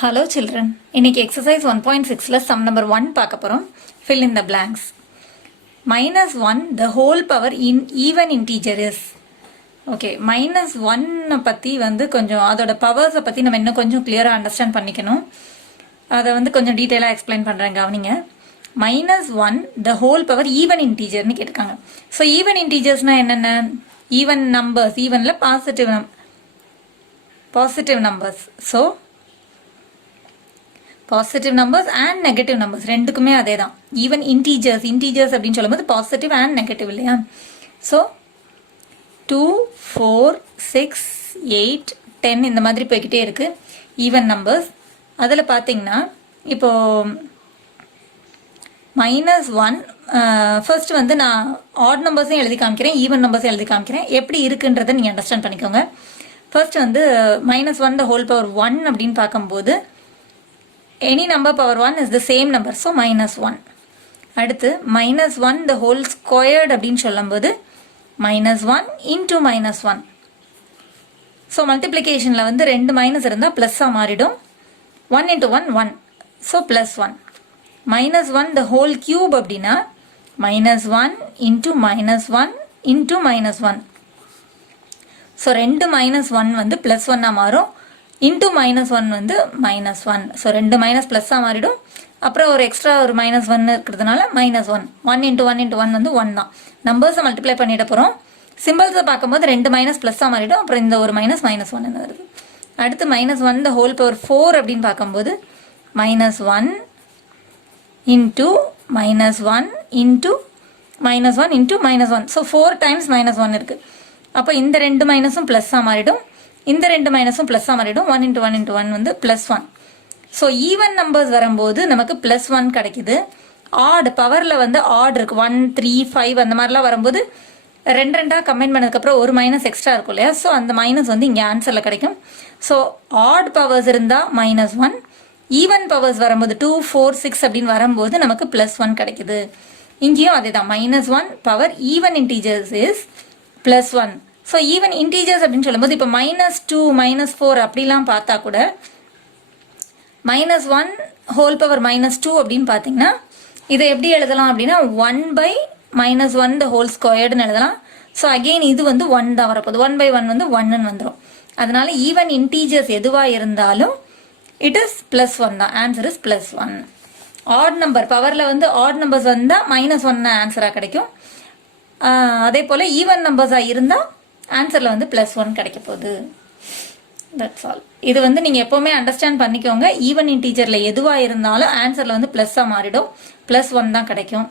Hello children. இன்னைக்கு exercise 1.6ல sum number 1 பார்க்க போறோம். Fill in the blanks. -1 the whole power in even integer is. Okay, -1 பத்தி வந்து கொஞ்சம் அதோட பவர்ஸை பத்தி நம்ம இன்னும் கொஞ்சம் கிளியரா அண்டர்ஸ்டாண்ட் பண்ணிக்கணும். அதை வந்து கொஞ்சம் டீடைலா எக்ஸ்பிளைன் பண்றேன் கவனிங்க. -1 the whole power even integer னு கேட்காங்க. So even integersனா என்னென்ன? Even numbers, evenல positive numbers. So positive numbers and negative numbers ரெண்டுக்குமே அதே தான். ஈவன் இன்டீஜர்ஸ் அப்படின்னு சொல்லும்போது பாசிட்டிவ் அண்ட் நெகட்டிவ் இல்லையா? ஸோ 2, 4, 6, 8, 10 இந்த மாதிரி போய்கிட்டே இருக்கு ஈவன் நம்பர்ஸ். அதில் பார்த்தீங்கன்னா இப்போ -1 ஃபர்ஸ்ட் வந்து நான் ஆட் நம்பர்ஸையும் எழுதி காமிக்கிறேன், ஈவன் நம்பர்ஸையும் எழுதி காமிக்கிறேன். எப்படி இருக்குன்றதை நீங்கள் அண்டர்ஸ்டாண்ட் பண்ணிக்கோங்க. ஃபர்ஸ்ட் வந்து -1 the whole power 1 அப்படின்னு பார்க்கும்போது any number power 1 is the same number, so -1. அடுத்து -1 the whole squared அப்படின்னு சொல்லும்போது -1 into -1. ஸோ மல்டிப்ளிகேஷனில் வந்து 2 மைனஸ் இருந்தால் ப்ளஸ்ஸாக மாறிடும். 1 into 1 1, so +1. -1 the whole cube அப்படின்னா -1 into -1 into -1. ஸோ 2 -1 வந்து +1 மாறும். இன்டூ -1 வந்து -1. ஸோ 2 மைனஸ் ப்ளஸ்ஸாக மாறிடும். அப்புறம் ஒரு எக்ஸ்ட்ரா ஒரு -1 இருக்கிறதுனால -1. 1 into 1 into 1 வந்து 1 தான். நம்பர்ஸை மல்டிப்ளை பண்ணிட போகிறோம். சிம்பிள்ஸை பார்க்கும்போது 2 மைனஸ் ப்ளஸ்ஸாக மாறிடும். அப்புறம் இந்த ஒரு -1 வருது. அடுத்து -1 the whole power 4 அப்படின்னு பார்க்கும்போது -1 into -1 into -1 into -1. So 4 times -1 இருக்குது. அப்போ இந்த 2 மைனஸும் ப்ளஸ்ஸாக மாறிடும். இந்த 2 மைனஸும் ப்ளஸ்ஸாக மாறிடும். 1 into 1 into 1 வந்து +1. ஸோ ஈவன் நம்பர்ஸ் வரும்போது நமக்கு +1 கிடைக்குது. ஆட் பவரில் வந்து ஆட் இருக்குது 1, 3, 5 அந்த மாதிரிலாம் வரும்போது ரெண்டாக கம்பைன் பண்ணதுக்கப்புறம் ஒரு மைனஸ் எக்ஸ்ட்ரா இருக்கும் இல்லையா? ஸோ அந்த மைனஸ் வந்து இங்கே ஆன்சரில் கிடைக்கும். ஸோ ஆட் பவர்ஸ் இருந்தால் -1, ஈவன் பவர்ஸ் வரும்போது 2, 4, 6 அப்படின்னு வரும்போது நமக்கு +1 கிடைக்குது. இங்கேயும் அதே தான். -1 power even integers is +1. So even integers அப்படின்னு சொல்லும்போது இப்போ -2, -4 அப்படிலாம் பார்த்தா கூட -1 ஹோல் பவர் -2 அப்படின்னு பார்த்தீங்கன்னா இதை எப்படி எழுதலாம் அப்படின்னா 1/-1 the whole squaredனு எழுதலாம். ஸோ அகெயின் இது வந்து 1 தான் வரப்போகுது. 1/1 வந்து 1ன்னு வந்துடும். அதனால ஈவன் இன்டீஜர்ஸ் எதுவாக இருந்தாலும் இட் இஸ் +1 தான். Answer is +1. ஆட் நம்பர் பவரில் வந்து ஆட் நம்பர்ஸ் வந்தால் -1 ஆன்சராக கிடைக்கும். அதே போல் ஈவன் நம்பர்ஸாக இருந்தால் ஆன்சரில் வந்து +1 கிடைக்க போகுது. That's all. இது வந்து நீங்கள் எப்போவுமே அண்டர்ஸ்டாண்ட் பண்ணிக்கோங்க. ஈவன் இன்டீஜரில் எதுவாக இருந்தாலும் ஆன்சரில் வந்து ப்ளஸ்ஸாக மாறிடும். +1 தான் கிடைக்கும்.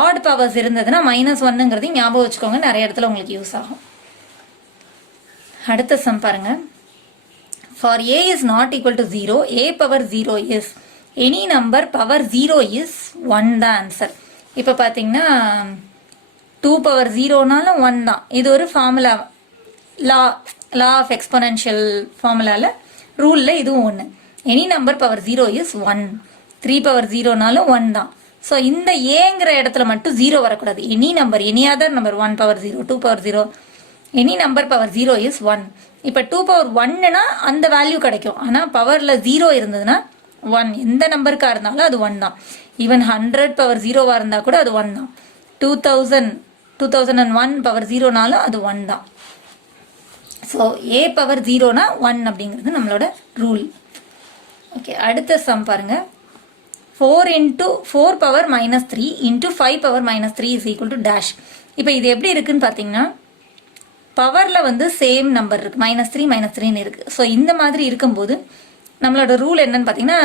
ஆட் பவர்ஸ் இருந்ததுன்னா -1ங்கிறது ஞாபகம் வச்சுக்கோங்க. நிறைய இடத்துல உங்களுக்கு யூஸ் ஆகும். அடுத்த சம் பாருங்க. For a is not equal to 0, a power 0 is any number power 0 is 1 தான் ஆன்சர். இப்போ பார்த்தீங்கன்னா 2 power 0னாலும் 1 தான். இது ஒரு ஃபார்முலா, லா ஆஃப் எக்ஸ்பொனென்ஷியல் ஃபார்முலாவில் ரூலில் இதுவும் ஒன்று. Any number power 0 is 1. 3 power 0னாலும் 1 தான். ஸோ இந்த ஏங்கிற இடத்துல மட்டும் 0 வரக்கூடாது. Any number, any other number 1 power 0, 2 power 0, any number power 0 is 1. இப்போ 2 power 1னா அந்த வேல்யூ கிடைக்கும். ஆனால் பவரில் 0 இருந்ததுன்னா 1. எந்த நம்பருக்காக இருந்தாலும் அது 1 தான். ஈவன் 100 power 0வாக இருந்தால் கூட அது 1 தான். 2001 power 0னாலும் அது 1 தான். ஸோ a பவர் 0னா 1 அப்படிங்கிறது நம்மளோட ரூல். ஓகே, அடுத்த சம் பாருங்க. 4 into 4 power -3 into 5 power -3 is equal to dash. இப்போ இது எப்படி இருக்குன்னு பார்த்தீங்கன்னா பவரில் வந்து சேம் நம்பர் இருக்குது. -3 -3ன்னு இருக்குது. ஸோ இந்த மாதிரி இருக்கும்போது நம்மளோட ரூல் என்னன்னு பார்த்தீங்கன்னா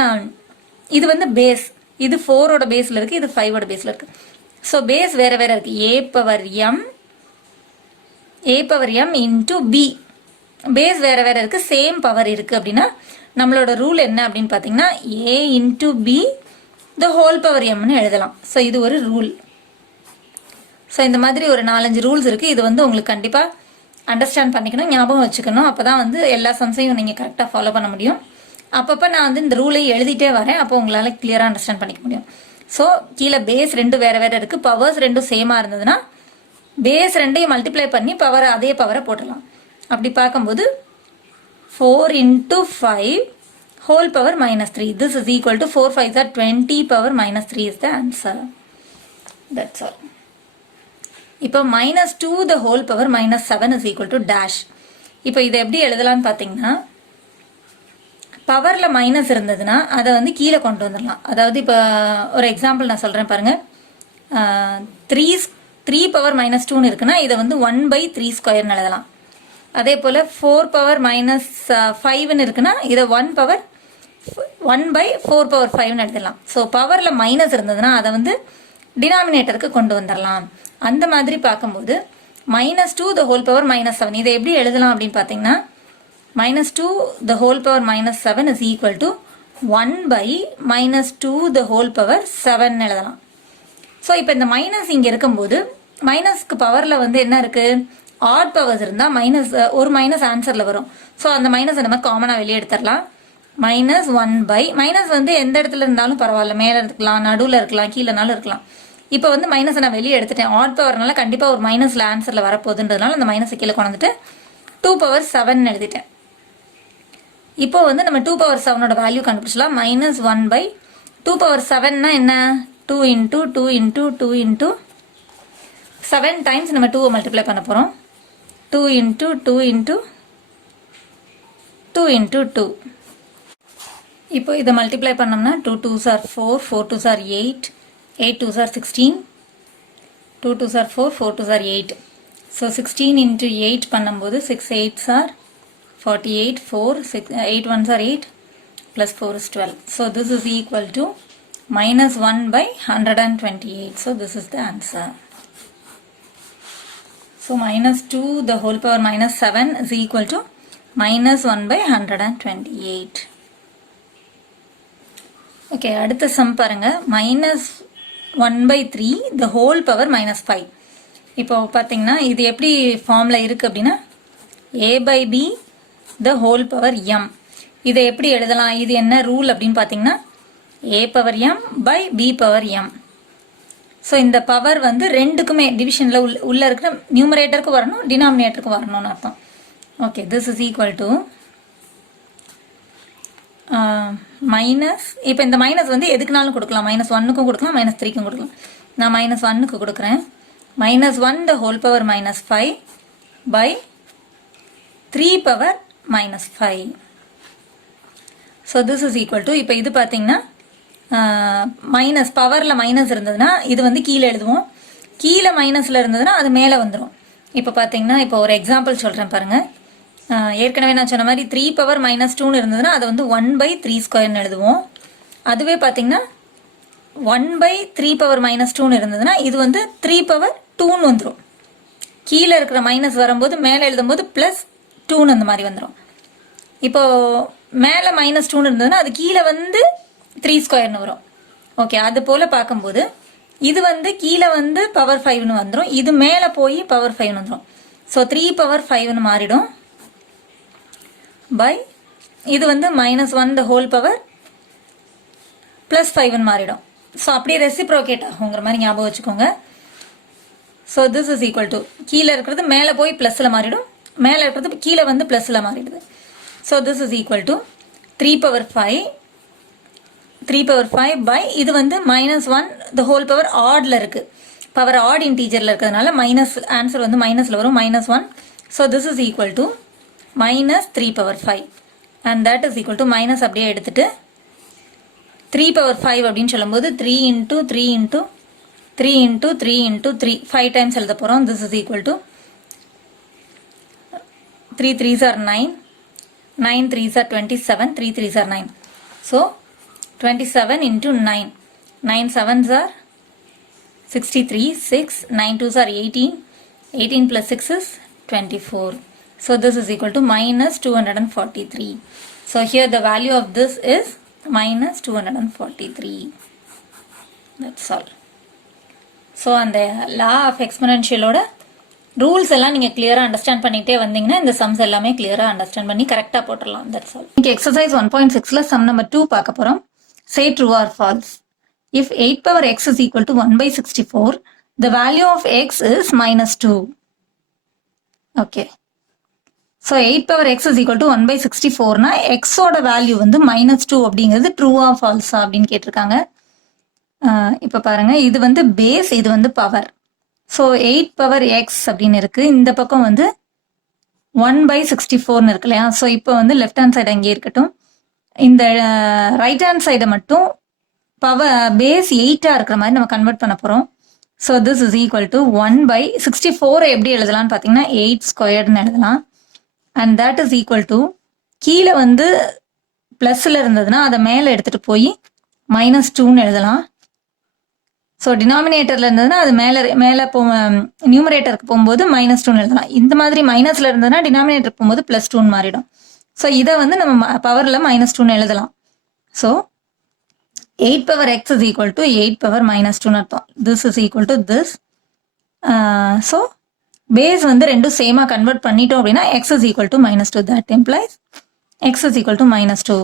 இது வந்து பேஸ். இது 4ஓட பேஸில் இருக்குது, இது 5ஓட பேஸில் இருக்குது. ஸோ பேஸ் வேறு வேறு இருக்குது. a power m into b. Base வேறு வேறு இருக்குது, சேம் பவர் இருக்குது. அப்படின்னா நம்மளோட ரூல் என்ன அப்படின்னு பார்த்தீங்கன்னா a into b the whole power mனு எழுதலாம். ஸோ இது ஒரு ரூல். ஸோ இந்த மாதிரி ஒரு 4-5 ரூல்ஸ் இருக்குது. இது வந்து உங்களுக்கு கண்டிப்பாக அண்டர்ஸ்டாண்ட் பண்ணிக்கணும், ஞாபகம் வச்சுக்கணும். அப்போ தான் வந்து எல்லா சம்ஸையும் நீங்கள் கரெக்டாக ஃபாலோ பண்ண முடியும். அப்பப்போ நான் வந்து இந்த ரூலை எழுதிட்டே வரேன். அப்போ உங்களால் கிளியராக அண்டர்ஸ்டாண்ட் பண்ணிக்க முடியும். ஸோ கீழே பேஸ் 2 வேறு வேறு இருக்குது. பவர்ஸ் 2 சேமாக இருந்ததுன்னா பேஸ் 2ஐயும் மல்டிப்ளை பண்ணி அதே பவரை போட்டலாம். அப்படி பார்க்கும்போது 4 into 5 whole power minus 3. This is equal to 4 5s are 20 power minus 3 is the answer. That's all. இப்போ minus 2 the whole power minus 7 is equal to dash. இப்போ இதை எப்படி எழுதலாம்னு பார்த்தீங்கன்னா பவரில் மைனஸ் இருந்ததுன்னா அதை வந்து கீழே கொண்டு வந்துடலாம். அதாவது இப்போ ஒரு எக்ஸாம்பிள் நான் சொல்கிறேன் பாருங்கள். 3 பவர் மைனஸ் 2ன்னு இருக்குன்னா இதை வந்து 1/3² எழுதலாம். அதே போல் 4 பவர் மைனஸ் 5ன்னு இருக்குன்னா இதை 1/4/5ன்னு எழுதலாம். ஸோ பவரில் மைனஸ் இருந்ததுன்னா அதை வந்து டினாமினேட்டருக்கு கொண்டு வந்துடலாம். அந்த மாதிரி பார்க்கும்போது -2 the whole power minus 7 இதை எப்படி எழுதலாம் அப்படின்னு பார்த்தீங்கன்னா -2 the whole power minus 7 is equal to 1/-2 the whole power 7 எழுதலாம். ஸோ இப்போ இந்த மைனஸ் இங்கே இருக்கும்போது மைனஸ்க்கு பவரில் வந்து என்ன இருக்குது, ஆட் பவர்ஸ் இருந்தால் ஒரு மைனஸ் ஆன்சரில் வரும். ஸோ அந்த மைனஸை நம்ம காமனாக வெளியே எடுத்துடலாம். -1/, மைனஸ் வந்து எந்த இடத்துல இருந்தாலும் பரவாயில்ல, மேலே இருக்கலாம், நடுவில் இருக்கலாம், கீழேனாலும் இருக்கலாம். இப்போ வந்து மைனஸை நான் வெளியே எடுத்துட்டேன். ஆட் பவர்னால கண்டிப்பாக ஒரு மைனஸில் ஆன்சரில் வரப்போகுதுன்றதுனால அந்த மைனஸை கீழே கொண்டுட்டு 2/7 எழுதிட்டேன். இப்போ வந்து நம்ம 2/7 வேல்யூ கண்டுபிடிச்சலாம். -1/2/7னா என்ன, 2 × 2 × 2 × 7 டைம்ஸ் நம்ம 2 மல்டிப்ளை பண்ண போகிறோம். 2 × 2 × 2 × 2. இப்போ இதை மல்டிப்ளை பண்ணோம்னா 2 2s are 4, 4 2s are 8, 8 2s are 16, 2 2s are 4, 4 2s are 8. So 16 × 8 பண்ணும்போது 6 8s are 48, 4 8 1s are 8 plus 4 is 12. So this is equal to -1/128. So this is the answer. So -2 the whole power minus 7 is equal to -1/128. Okay, அடுத்த some பாருங்க. -1/3 the whole power minus 5. இப்போ பார்த்தீங்கன்னா இது எப்படி ஃபார்மில் இருக்குது அப்படின்னா a/b the whole power m. இதை எப்படி எழுதலாம், இது என்ன ரூல் அப்படின்னு பார்த்தீங்கன்னா a/m/b/m. ஸோ இந்த பவர் வந்து ரெண்டுக்குமே டிவிஷனில் உள்ள இருக்கிற நியூமரேட்டருக்கு வரணும், டினாமினேட்டருக்கு வரணும்னு அர்த்தம். Okay, this is equal to minus. இப்போ இந்த மைனஸ் வந்து எதுக்குனாலும் கொடுக்கலாம், -1க்கும் கொடுக்கலாம், -3க்கும் கொடுக்கலாம். நான் -1க்கு கொடுக்குறேன். -1 the whole power minus 5 by 3 power minus 5. So this is equal to, இப்போ இது பார்த்தீங்கன்னா மைனஸ் பவரில் மைனஸ் இருந்ததுன்னா இது வந்து கீழே எழுதுவோம், கீழே மைனஸில் இருந்ததுன்னா அது மேலே வந்துடும். இப்போ பார்த்தீங்கன்னா இப்போ ஒரு எக்ஸாம்பிள் சொல்கிறேன் பாருங்கள். ஏற்கனவே நான் சொன்ன மாதிரி 3 பவர் minus 2ன்னு இருந்ததுன்னா அதை வந்து 1/3² எழுதுவோம். அதுவே பார்த்தீங்கன்னா 1/3 பவர் minus 2ன்னு இருந்ததுன்னா இது வந்து 3 பவர் 2ன்னு வந்துடும். கீழே இருக்கிற மைனஸ் வரும்போது மேலே எழுதும்போது +2ன்னு அந்த மாதிரி வந்துடும். இப்போது மேலே -2ன்னு இருந்ததுன்னா அது கீழே வந்து 3² வரும். ஓகே, அது போல் பார்க்கும்போது இது வந்து கீழே வந்து பவர் 5ன்னு வந்துடும், இது மேலே போய் பவர் 5ன்னு வந்துடும். ஸோ 3 பவர் 5ன்னு மாறிடும். பை இது வந்து -1 the whole power +5ன்னு மாறிடும். ஸோ அப்படியே ரெசிப்ரோகேட் ஆகுங்கிற மாதிரி ஞாபகம் வச்சுக்கோங்க. So this is equal to, கீழே இருக்கிறது மேலே போய் +ல் மாறிடும், மேலே இருக்கிறது கீழே வந்து +ல் மாறிடுது. So this is equal to 3 power 5 by இது வந்து -1 the whole power ஆட்ல இருக்குது, பவர் ஆட் இன்டீஜரில் இருக்கிறதுனால மைனஸ் ஆன்சர் வந்து மைனஸில் வரும், -1. So this is equal to -3 power 5 and that is equal to minus அப்படியே எடுத்துட்டு 3 பவர் 5 அப்படின்னு சொல்லும்போது 3 × 3 × 3 × 3 × 3 5 டைம்ஸ் எழுத போகிறோம். This is equal to 3 3s are 9, 9 3s are 27, 3 3s are 9. So 27 × 9, 9 7s are 63, 6, 9 2s are 18, 18 plus 6 is 24. So this is equal to -243. So here the value of this is -243. That's all. So அந்த law of exponential ஓட rules எல்லாம் நீங்கள் கிளியராக understand பண்ணிகிட்டே வந்தீங்கன்னா இந்த sums எல்லாமே கிளியராக அண்டர்ஸ்டாண்ட் பண்ணி கரெக்டாக போட்டுடலாம். That's all. இங்கே எக்ஸசைஸ் 1.6ல சம் நம்பர் 2 பார்க்க போகிறோம். Say true or false. If 8 power x is equal to 1/64, the value of x is -2. Okay. So 8 power x is equal to 1/64னா எக்ஸோட வேல்யூ வந்து -2 அப்படிங்கிறது ட்ரூவா ஃபால்ஸா அப்படின்னு கேட்டிருக்காங்க. இப்போ பாருங்க, இது வந்து பேஸ், இது வந்து பவர். ஸோ 8 பவர் எக்ஸ் அப்படின்னு இருக்கு, இந்த பக்கம் வந்து 1/64ன்னு இருக்கு இல்லையா. ஸோ இப்போ வந்து லெஃப்ட் ஹேண்ட் சைடு அங்கேயே இருக்கட்டும், இந்த ரைட் ஹேண்ட் சைடை மட்டும் பவர் பேஸ் 8ஆக இருக்கிற மாதிரி நம்ம கன்வெர்ட் பண்ண போகிறோம். So this is equal to 1/64 எப்படி எழுதலாம்னு பார்த்தீங்கன்னா 8² எழுதலாம். And that is equal to, கீழே வந்து ப்ளஸில் இருந்ததுன்னா அதை மேலே எடுத்துகிட்டு போய் -2ன்னு எழுதலாம். ஸோ டினாமினேட்டரில் இருந்ததுன்னா அது மேலே நியூமரேட்டருக்கு போகும்போது -2ன்னு எழுதலாம். இந்த மாதிரி மைனஸில் இருந்ததுன்னா டினாமினேட்டருக்கு போகும்போது +2ன்னு மாறிடும். ஸோ இதை வந்து நம்ம பவரில் -2ன்னு எழுதலாம். So 8 power x is equal to 8 power -2ன்னு அர்த்தம். This is equal to this. So base வந்து ரெண்டும் சேமாக கன்வெர்ட் பண்ணிட்டோம் அப்படின்னா x is equal to -2. That implies x is equal to -2.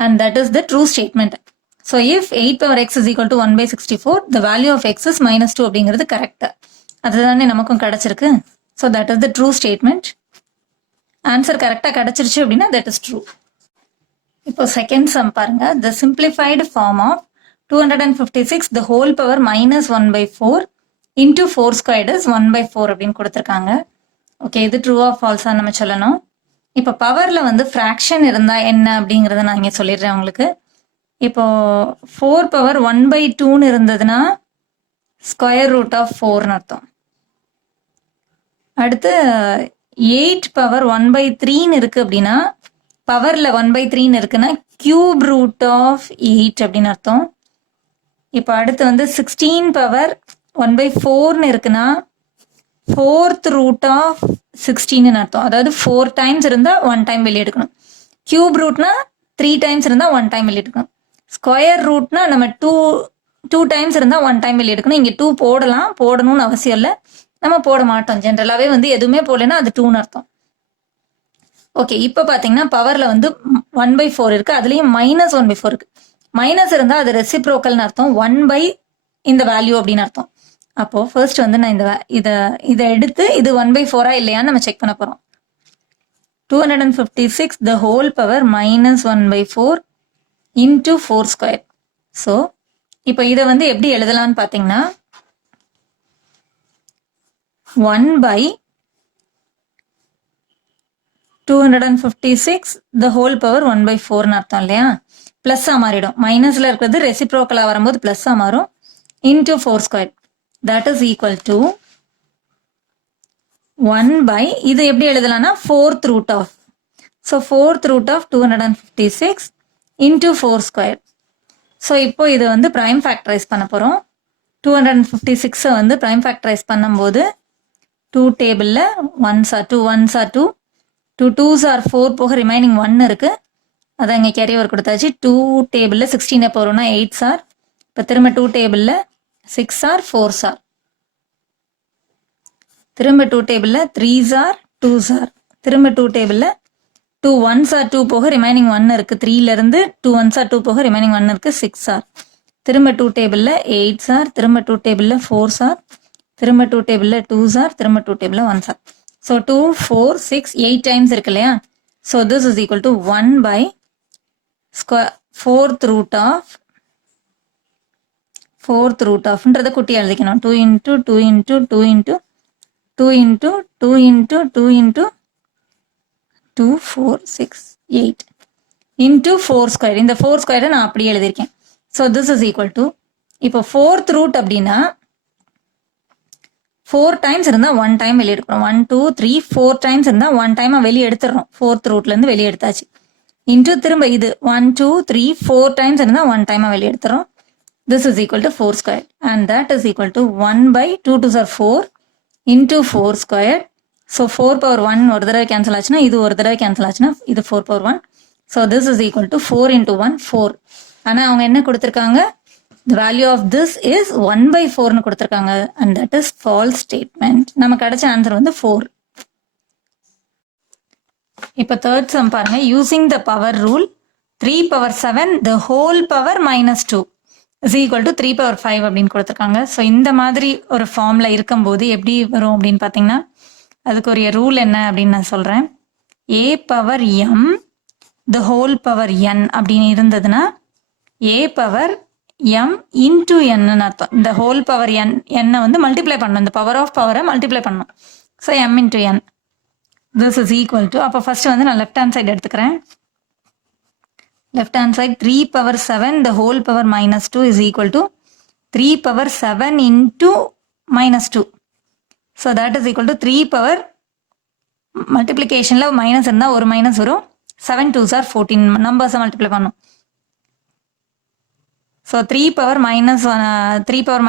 And that is the true statement. So if 8 power x is equal to 1/64, the value of x is -2 அப்படிங்கிறது correct. அதுதானே நமக்கும் கிடைச்சிருக்கு. So that is the true statement. Answer கரெக்டாக கிடைச்சிருச்சு அப்படின்னா that is true. இப்போ second sum பாருங்க. The simplified form of 256 the whole power -1/4 into 4² is 1/4 அப்படின்னு கொடுத்துருக்காங்க. ஓகே, இது ட்ரூ ஆஃப் ஃபால்ஸா நம்ம சொல்லணும். இப்போ பவரில் வந்து ஃப்ராக்ஷன் இருந்தால் என்ன அப்படிங்கிறத நான் இங்கே சொல்லிடுறேன் உங்களுக்கு. இப்போ 4 பவர் 1/2ன்னு இருந்ததுன்னா √4ன்னு அர்த்தம். அடுத்து 8 பவர் 1/3ன்னு இருக்கு அப்படின்னா, பவரில் 1/3ன்னு இருக்குன்னா √8 அப்படின்னு அர்த்தம். இப்போ அடுத்து வந்து 16 பவர் 1/4ன்னு இருக்குன்னா 4th√16ன்னு அர்த்தம். அதாவது 4 டைம்ஸ் இருந்தால் 1 டைம் வெளியே எடுக்கணும். கியூப் ரூட்னா 3 டைம்ஸ் இருந்தால் 1 டைம் வெளியே எடுக்கணும். ஸ்கொயர் ரூட்னா நம்ம 2 டைம்ஸ் இருந்தால் 1 டைம் வெளியே எடுக்கணும். இங்கே 2 போடணும்னு அவசியம் இல்லை, நம்ம போட மாட்டோம். ஜென்ரலாகவே வந்து எதுவுமே போடலைன்னா அது 2ன்னு அர்த்தம். ஓகே, இப்போ பார்த்தீங்கன்னா பவரில் வந்து 1/4 இருக்கு, அதுலேயும் -1/4 இருக்கு. மைனஸ் இருந்தால் அது ரெசிப்ரோக்கல்னு அர்த்தம். 1 இந்த வேல்யூ அப்படின்னு அர்த்தம். அப்போ ஃபர்ஸ்ட் வந்து நான் இதை எடுத்து இது 1/4 இல்லையான்னு நம்ம செக் பண்ண போறோம். 256 the whole power -1/4 into 4². So இப்போ இதை வந்து எப்படி எழுதலாம்னு பார்த்தீங்கன்னா 1/256 the whole power 1/4ன்னு அர்த்தம் இல்லையா. ப்ளஸ்ஸாக மாறிடும். மைனஸில் இருக்கிறது ரெசிப்ரோக்கலாக வரும்போது ப்ளஸ்ஸாக மாறும். into 4². that is equal to 1 இது எப்படி எழுதலாம்னா 4th√. So 4th√256 into 4². So இப்போ இது வந்து ப்ரைம் ஃபேக்டரைஸ் பண்ண போகிறோம். 256 வந்து ப்ரைம் ஃபேக்டரைஸ் பண்ணும்போது 2 டேபிளில் 1s are 2, 1s are 2, 2 2s are 4 போக ரிமைனிங் 1 இருக்கு. அதை இங்கே கேரி ஓவர் கொடுத்தாச்சு. 2 டேபிளில் 16 எப்போ வரும்னா 8s are. இப்போ திரும்ப 2 டேபிளில் 6s are, 4s are. திரும்ப 2 டேபிளில் 3s are, 2s are. திரும்ப 2 டேபிளில் 2 1s are 2 போக ரிமைனிங் 1 இருக்கு. 3லேருந்து 2 1s are 2 போக ரிமைனிங் 1 இருக்கு. 6s are. திரும்ப 2 டேபிளில் 8s are, திரும்ப 2 டேபிளில் 4s are, திரும்ப 2 டேபிளில் 2s are, திரும்ப 2 டேபிளில் 1s are. ஸோ 2 4 6 8 டைம்ஸ் இருக்கு இல்லையா. So this is equal to 1/4th√4ன்றதை குட்டி எழுதிக்கணும். 2 into 2 into 2 into 2 into 2 into 2 into 2 4 6 8 into 4². இந்த 4² நான் அப்படியே எழுதியிருக்கேன். So this is equal to, இப்போ 4th√ அப்படின்னா 4 டைம்ஸ் இருந்தால் 1 டைம் வெளியே எடுக்கிறோம். 1 2 3 4 டைம்ஸ் இருந்தால் 1 டைமாக வெளியே எடுத்துடுறோம். 4th√லேருந்து வெளியே எடுத்தாச்சு. இன்ட்டு திரும்ப இது 1 2 3 4 டைம்ஸ் இருந்தால் 1 டைமாக வெளியே எடுத்துறோம். This is equal to 4² and that is equal to 1/2 2s are 4 into 4². So 4 power 1 ஒரு தடவை கேன்சல் ஆச்சுன்னா இது ஒரு தடவை கேன்சல் ஆச்சுன்னா இது 4 power 1. So this is equal to 4 into 1 4. ஆனால் அவங்க என்ன கொடுத்துருக்காங்க, the value of this is 1/4ன்னு கொடுத்துருக்காங்க and that is false statement. நம்ம கிடைச்ச ஆன்சர் வந்து 4. இப்போ தேர்ட் சம் பாருங்க. Using the power rule 3 power 7 the whole power -2 is equal to 3 power 5 அப்படின்னு கொடுத்துருக்காங்க. ஸோ இந்த மாதிரி ஒரு ஃபார்மில் இருக்கும்போது எப்படி வரும் அப்படின்னு பார்த்தீங்கன்னா அதுக்கு ஒரு ரூல் என்ன அப்படின்னு நான் சொல்கிறேன். a power m the whole power n அப்படின்னு இருந்ததுன்னா a power m into n அர்த்தம். இந்த ஹோல் பவர் n n வந்து மல்டிப்ளை பண்ணணும், இந்த பவர் ஆஃப் பவரை மல்டிப்ளை பண்ணணும். So m into n this is equal to, அப்போ ஃபர்ஸ்ட் வந்து நான் லெஃப்ட் ஹேண்ட் சைடு எடுத்துக்கிறேன். Left hand side 3 power 7 the whole power minus 2 is equal to 3 power 7 into minus 2. So that is equal to 3 பவர் மல்டிப்ளிகேஷனில் மைனஸ் இருந்தால் ஒரு minus வரும். 7 2s are 14 நம்பர்ஸை மல்டிப்ளை பண்ணும். ஸோ 3 பவர்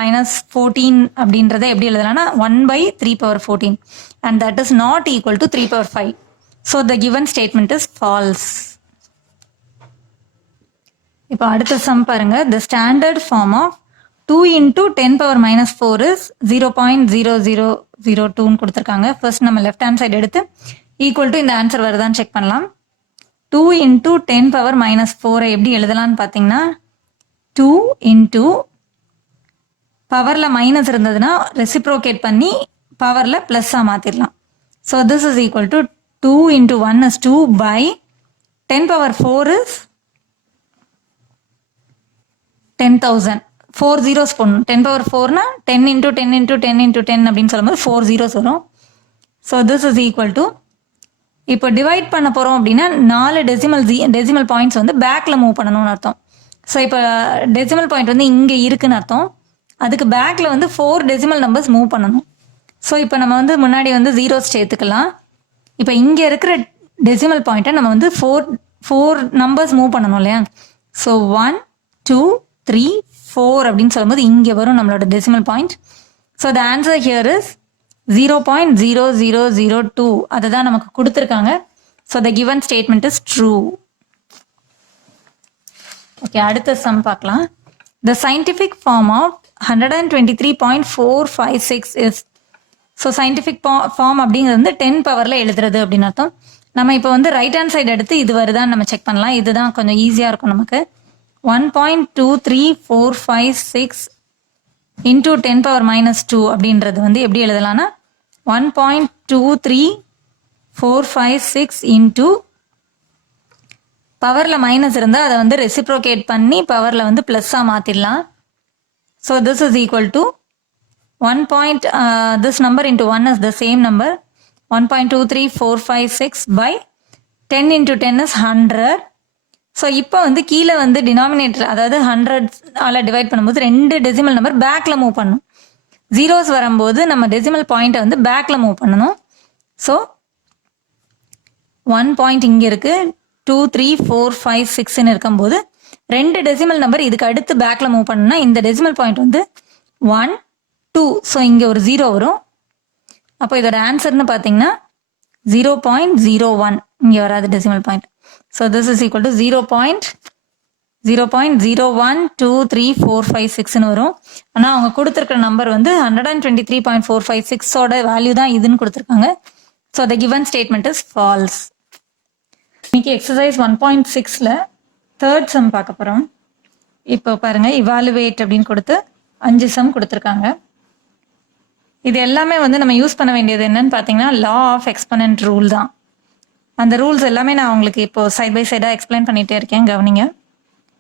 மைனஸ் 14 அப்படின்றத எப்படி எழுதலாம்னா 1/3 power 14 and that is not equal to 3 power 5. So the given statement is false. இப்போ அடுத்த சம் பாருங்க. The standard form of 2 into 10 power minus 4 is 0.0002 கொடுத்துருக்காங்க. ஃபர்ஸ்ட் நம்ம லெஃப்ட் ஹேண்ட் சைடு எடுத்து equal to இந்த answer வருதான்னு செக் பண்ணலாம். 2 into 10 power minus 4 எப்படி எழுதலாம்னு பார்த்தீங்கன்னா 2 into பவரில் மைனஸ் இருந்ததுன்னா ரெசிப்ரோகேட் பண்ணி பவரில் ப்ளஸ்ஸாக மாற்றிடலாம். So this is equal to 2 into 1 is 2 by 10 power 4 is 10,000. 4 zeros போடணும். 10 power 4னா 10 into 10 into 10 into 10 அப்படின்னு சொல்லும்போது 4 zeros வரும். So this is equal to, இப்போ டிவைட் பண்ண போகிறோம் அப்படின்னா 4 டெசிமல் பாயிண்ட்ஸ் வந்து பேக்கில் மூவ் பண்ணணும்னு அர்த்தம். ஸோ இப்போ டெசிமல் பாயிண்ட் வந்து இங்கே இருக்குன்னு அர்த்தம். அதுக்கு பேக்கில் வந்து 4 டெசிமல் நம்பர்ஸ் மூவ் பண்ணணும். ஸோ இப்போ நம்ம வந்து முன்னாடி வந்து ஜீரோஸ் சேர்த்துக்கலாம். இப்போ இங்கே இருக்கிற டெசிமல் பாயிண்ட்டை நம்ம வந்து 4 நம்பர்ஸ் மூவ் பண்ணணும் இல்லையா. ஸோ 1 2 3 4 அப்படின்னு சொல்லும்போது இங்கே வரும் நம்மளோட decimal point. So the answer here is 0.0002. அதுதான் நமக்கு கொடுத்துருக்காங்க. So the given statement is true. Okay, அடுத்த சம் பார்க்கலாம். The scientific form of 123.456 is. So scientific form அப்படிங்கிறது வந்து 10 பவரில் எழுதுறது அப்படின்னு அர்த்தம். நம்ம இப்போ வந்து ரைட் ஹேண்ட் சைடு எடுத்து இது வருதான்னு நம்ம செக் பண்ணலாம். இதுதான் கொஞ்சம் ஈஸியாக இருக்கும் நமக்கு. 1.23456 into 10 power minus 2 அப்படின்றது வந்து எப்படி எழுதலாம்னா 1.23456 into பவரில் மைனஸ் இருந்தால் அதை வந்து ரெசிப்ரோகேட் பண்ணி பவரில் வந்து ப்ளஸ்ஸாக மாற்றிடலாம். So this is equal to this number into 1 is the same number. 1.23456 by 10 into 10 is 100. So இப்போ வந்து கீழே வந்து டினாமினேட்டர் அதாவது 100ஆல் டிவைட் பண்ணும்போது 2 டெசிமல் நம்பர் பேக்கில் மூவ் பண்ணணும். ஜீரோஸ் வரும்போது நம்ம டெசிமல் பாயிண்ட்டை வந்து பேக்கில் மூவ் பண்ணணும். ஸோ 1 பாயிண்ட் இங்கே இருக்குது, 2 3 4 5 6ன்னு இருக்கும்போது 2 டெசிமல் நம்பர் இதுக்கு அடுத்து பேக்கில் மூவ் பண்ணணும்னா இந்த டெசிமல் பாயிண்ட் வந்து 1 2. ஸோ இங்கே ஒரு 0 வரும். அப்போ இதோட ஆன்சர்னு பார்த்தீங்கன்னா 0.01. இங்கே வராது decimal point. So this is equal to 0.012345 வரும். ஆனால் அவங்க கொடுத்துருக்கிற நம்பர் வந்து 123.456ஓட வேல்யூ தான் இதுன்னு கொடுத்துருக்காங்க. So the given statement is false. இன்னைக்கு எக்ஸசைஸ் 1.6ல் தேர்ட் சம் பார்க்க போகிறோம். இப்போ பாருங்கள், இவாலுவேட் அப்படின்னு கொடுத்து 5 சம் கொடுத்துருக்காங்க. இது எல்லாமே வந்து நம்ம யூஸ் பண்ண வேண்டியது என்னன்னு பார்த்தீங்கன்னா லா ஆஃப் எக்ஸ்பனன்ட் ரூல் தான். அந்த ரூல்ஸ் எல்லாமே நான் உங்களுக்கு இப்போ சைட் பை சைடாக எக்ஸ்பிளைன் பண்ணிகிட்டே இருக்கேன், கவனிங்க.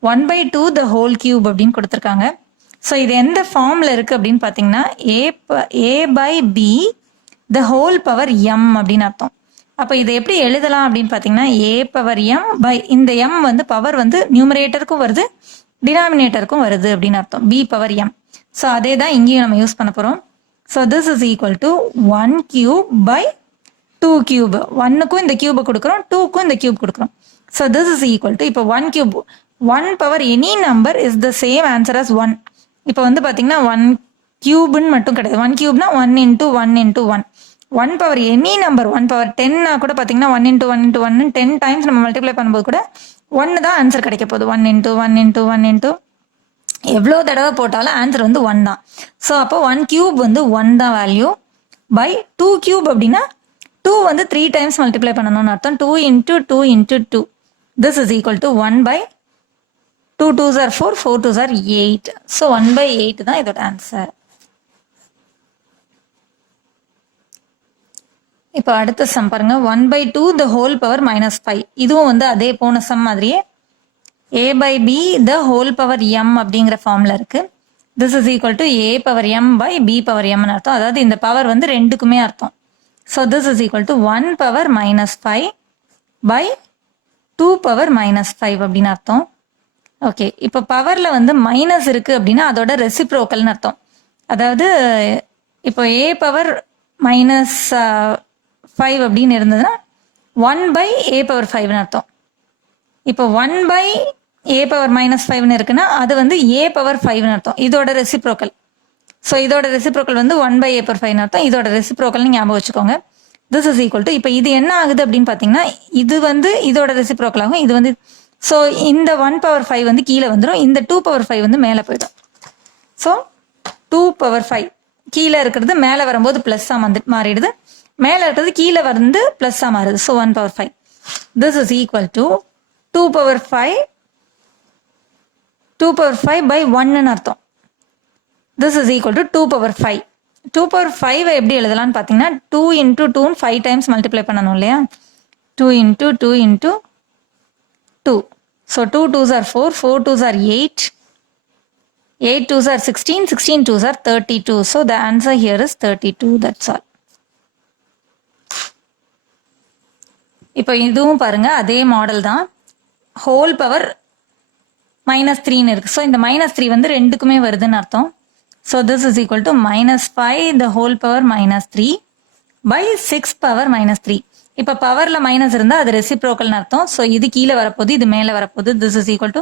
1/2 the whole cube அப்படின்னு கொடுத்துருக்காங்க. ஸோ இது எந்த ஃபார்மில் இருக்குது அப்படின்னு பார்த்தீங்கன்னா a/b the whole power m அப்படின்னு அர்த்தம். அப்போ இதை எப்படி எழுதலாம் அப்படின்னு பார்த்தீங்கன்னா a/m by இந்த m வந்து பவர் வந்து நியூமரேட்டருக்கும் வருது டினாமினேட்டருக்கும் வருது அப்படின்னு அர்த்தம், b/m. ஸோ அதே தான் இங்கேயும் நம்ம யூஸ் பண்ண போகிறோம். So this is equal to 1 cube by 2 cube. 1க்கும் இந்த கியூபை கொடுக்குறோம், 2க்கும் இந்த கியூப் கொடுக்குறோம். So this is equal to இப்போ 1 cube 1 power any number is the same answer as 1. இப்போ வந்து பார்த்தீங்கன்னா 1 கியூப்னு மட்டும் கிடையாது. 1 cube 1 into 1 into 1. 1 power any number 1 power 10 கூட பார்த்தீங்கன்னா 1 into 1 into 1 10 டைம்ஸ் நம்ம மல்டிப்ளை பண்ணும்போது கூட 1 தான் ஆன்சர் கிடைக்க போகுது. 1 into 1 into 1 into எவ்வளோ தடவை போட்டாலும் ஆன்சர் வந்து 1 தான். ஸோ அப்போ 1 cube வந்து 1 தான் வேல்யூ. பை 2 cube அப்படின்னா 2 வந்து 3 டைம்ஸ் மல்டிப்ளை பண்ணணும்னு அர்த்தம். 2 into 2 into 2. This is equal to 1 by 2 2s are 4, 4 2s are 8. So 1/8 தான் இதோட ஆன்சர். இப்போ அடுத்த சம் பாருங்க 1/2 the whole power -5. இதுவும் வந்து அதே போன சம் மாதிரியே a/b the whole power m அப்படிங்கிற ஃபார்ம்ல இருக்கு. this is equal to a/m/b/m அர்த்தம். அதாவது இந்த பவர் வந்து ரெண்டுக்குமே அர்த்தம். So this is equal to 1 power -5 by 2 power -5 அப்படின்னு அர்த்தம். ஓகே, இப்போ பவர்ல வந்து மைனஸ் இருக்கு அப்படின்னா அதோட ரெசிப்ரோக்கல்னு அர்த்தம். அதாவது இப்போ a பவர் -5 அப்படின்னு இருந்ததுன்னா 1/a/5ன்னு அர்த்தம். இப்போ 1/a/-5ன்னு இருக்குன்னா அது வந்து a/5ன்னு அர்த்தம். இதோட ரெசிப்ரோக்கல். ஸோ இதோட ரெசிப்ரோக்கல் வந்து 1/a/5ன்னு அர்த்தம். இதோட ரெசிப்ரோக்கல்னு ஞாபகம் வச்சுக்கோங்க. திஸ் இஸ் ஈக்குவல் டு இப்போ இது என்ன ஆகுது அப்படின்னு பார்த்தீங்கன்னா இது வந்து இதோட ரெசிப்ரோக்கல் ஆகும். இது வந்து ஸோ இந்த 1/5 வந்து கீழே வந்துடும். இந்த 2/5 வந்து மேலே போயிடும். ஸோ 2/5 கீழே இருக்கிறது மேலே வரும்போது ப்ளஸ்ஸாக வந்து மாறிடுது. மேலே இருக்கிறது கீழே வந்து ப்ளஸ்ஸாக மாறுது. So 1/5 this is equal to 2/5 by 1ன்னு அர்த்தம். This is equal to 2/5. 2/5 எப்படி எழுதலாம்னு பார்த்தீங்கன்னா 2 into 2 5 டைம்ஸ் மல்டிப்ளை பண்ணணும் இல்லையா? 2 into 2 into 2. So 2 2s are 4, 4 2s are 8, 8 2s are 16, 16 2s are 32. So the answer here is 32. That's all. இப்போ இதுவும் பாருங்க அதே model தான். ஹோல் பவர் -3ன்னு இருக்கு. ஸோ இந்த -3 வந்து ரெண்டுக்குமே வருதுன்னு அர்த்தம். So this is equal to -5 the whole power -3 by 6 power -3. இப்போ பவர்ல மைனஸ் இருந்தால் அது ரெசிப்ரோக்கல்னு அர்த்தம். ஸோ இது கீழே வரப்போகுது, இது மேலே வரப்போகுது. திஸ் இஸ் ஈக்குவல் டு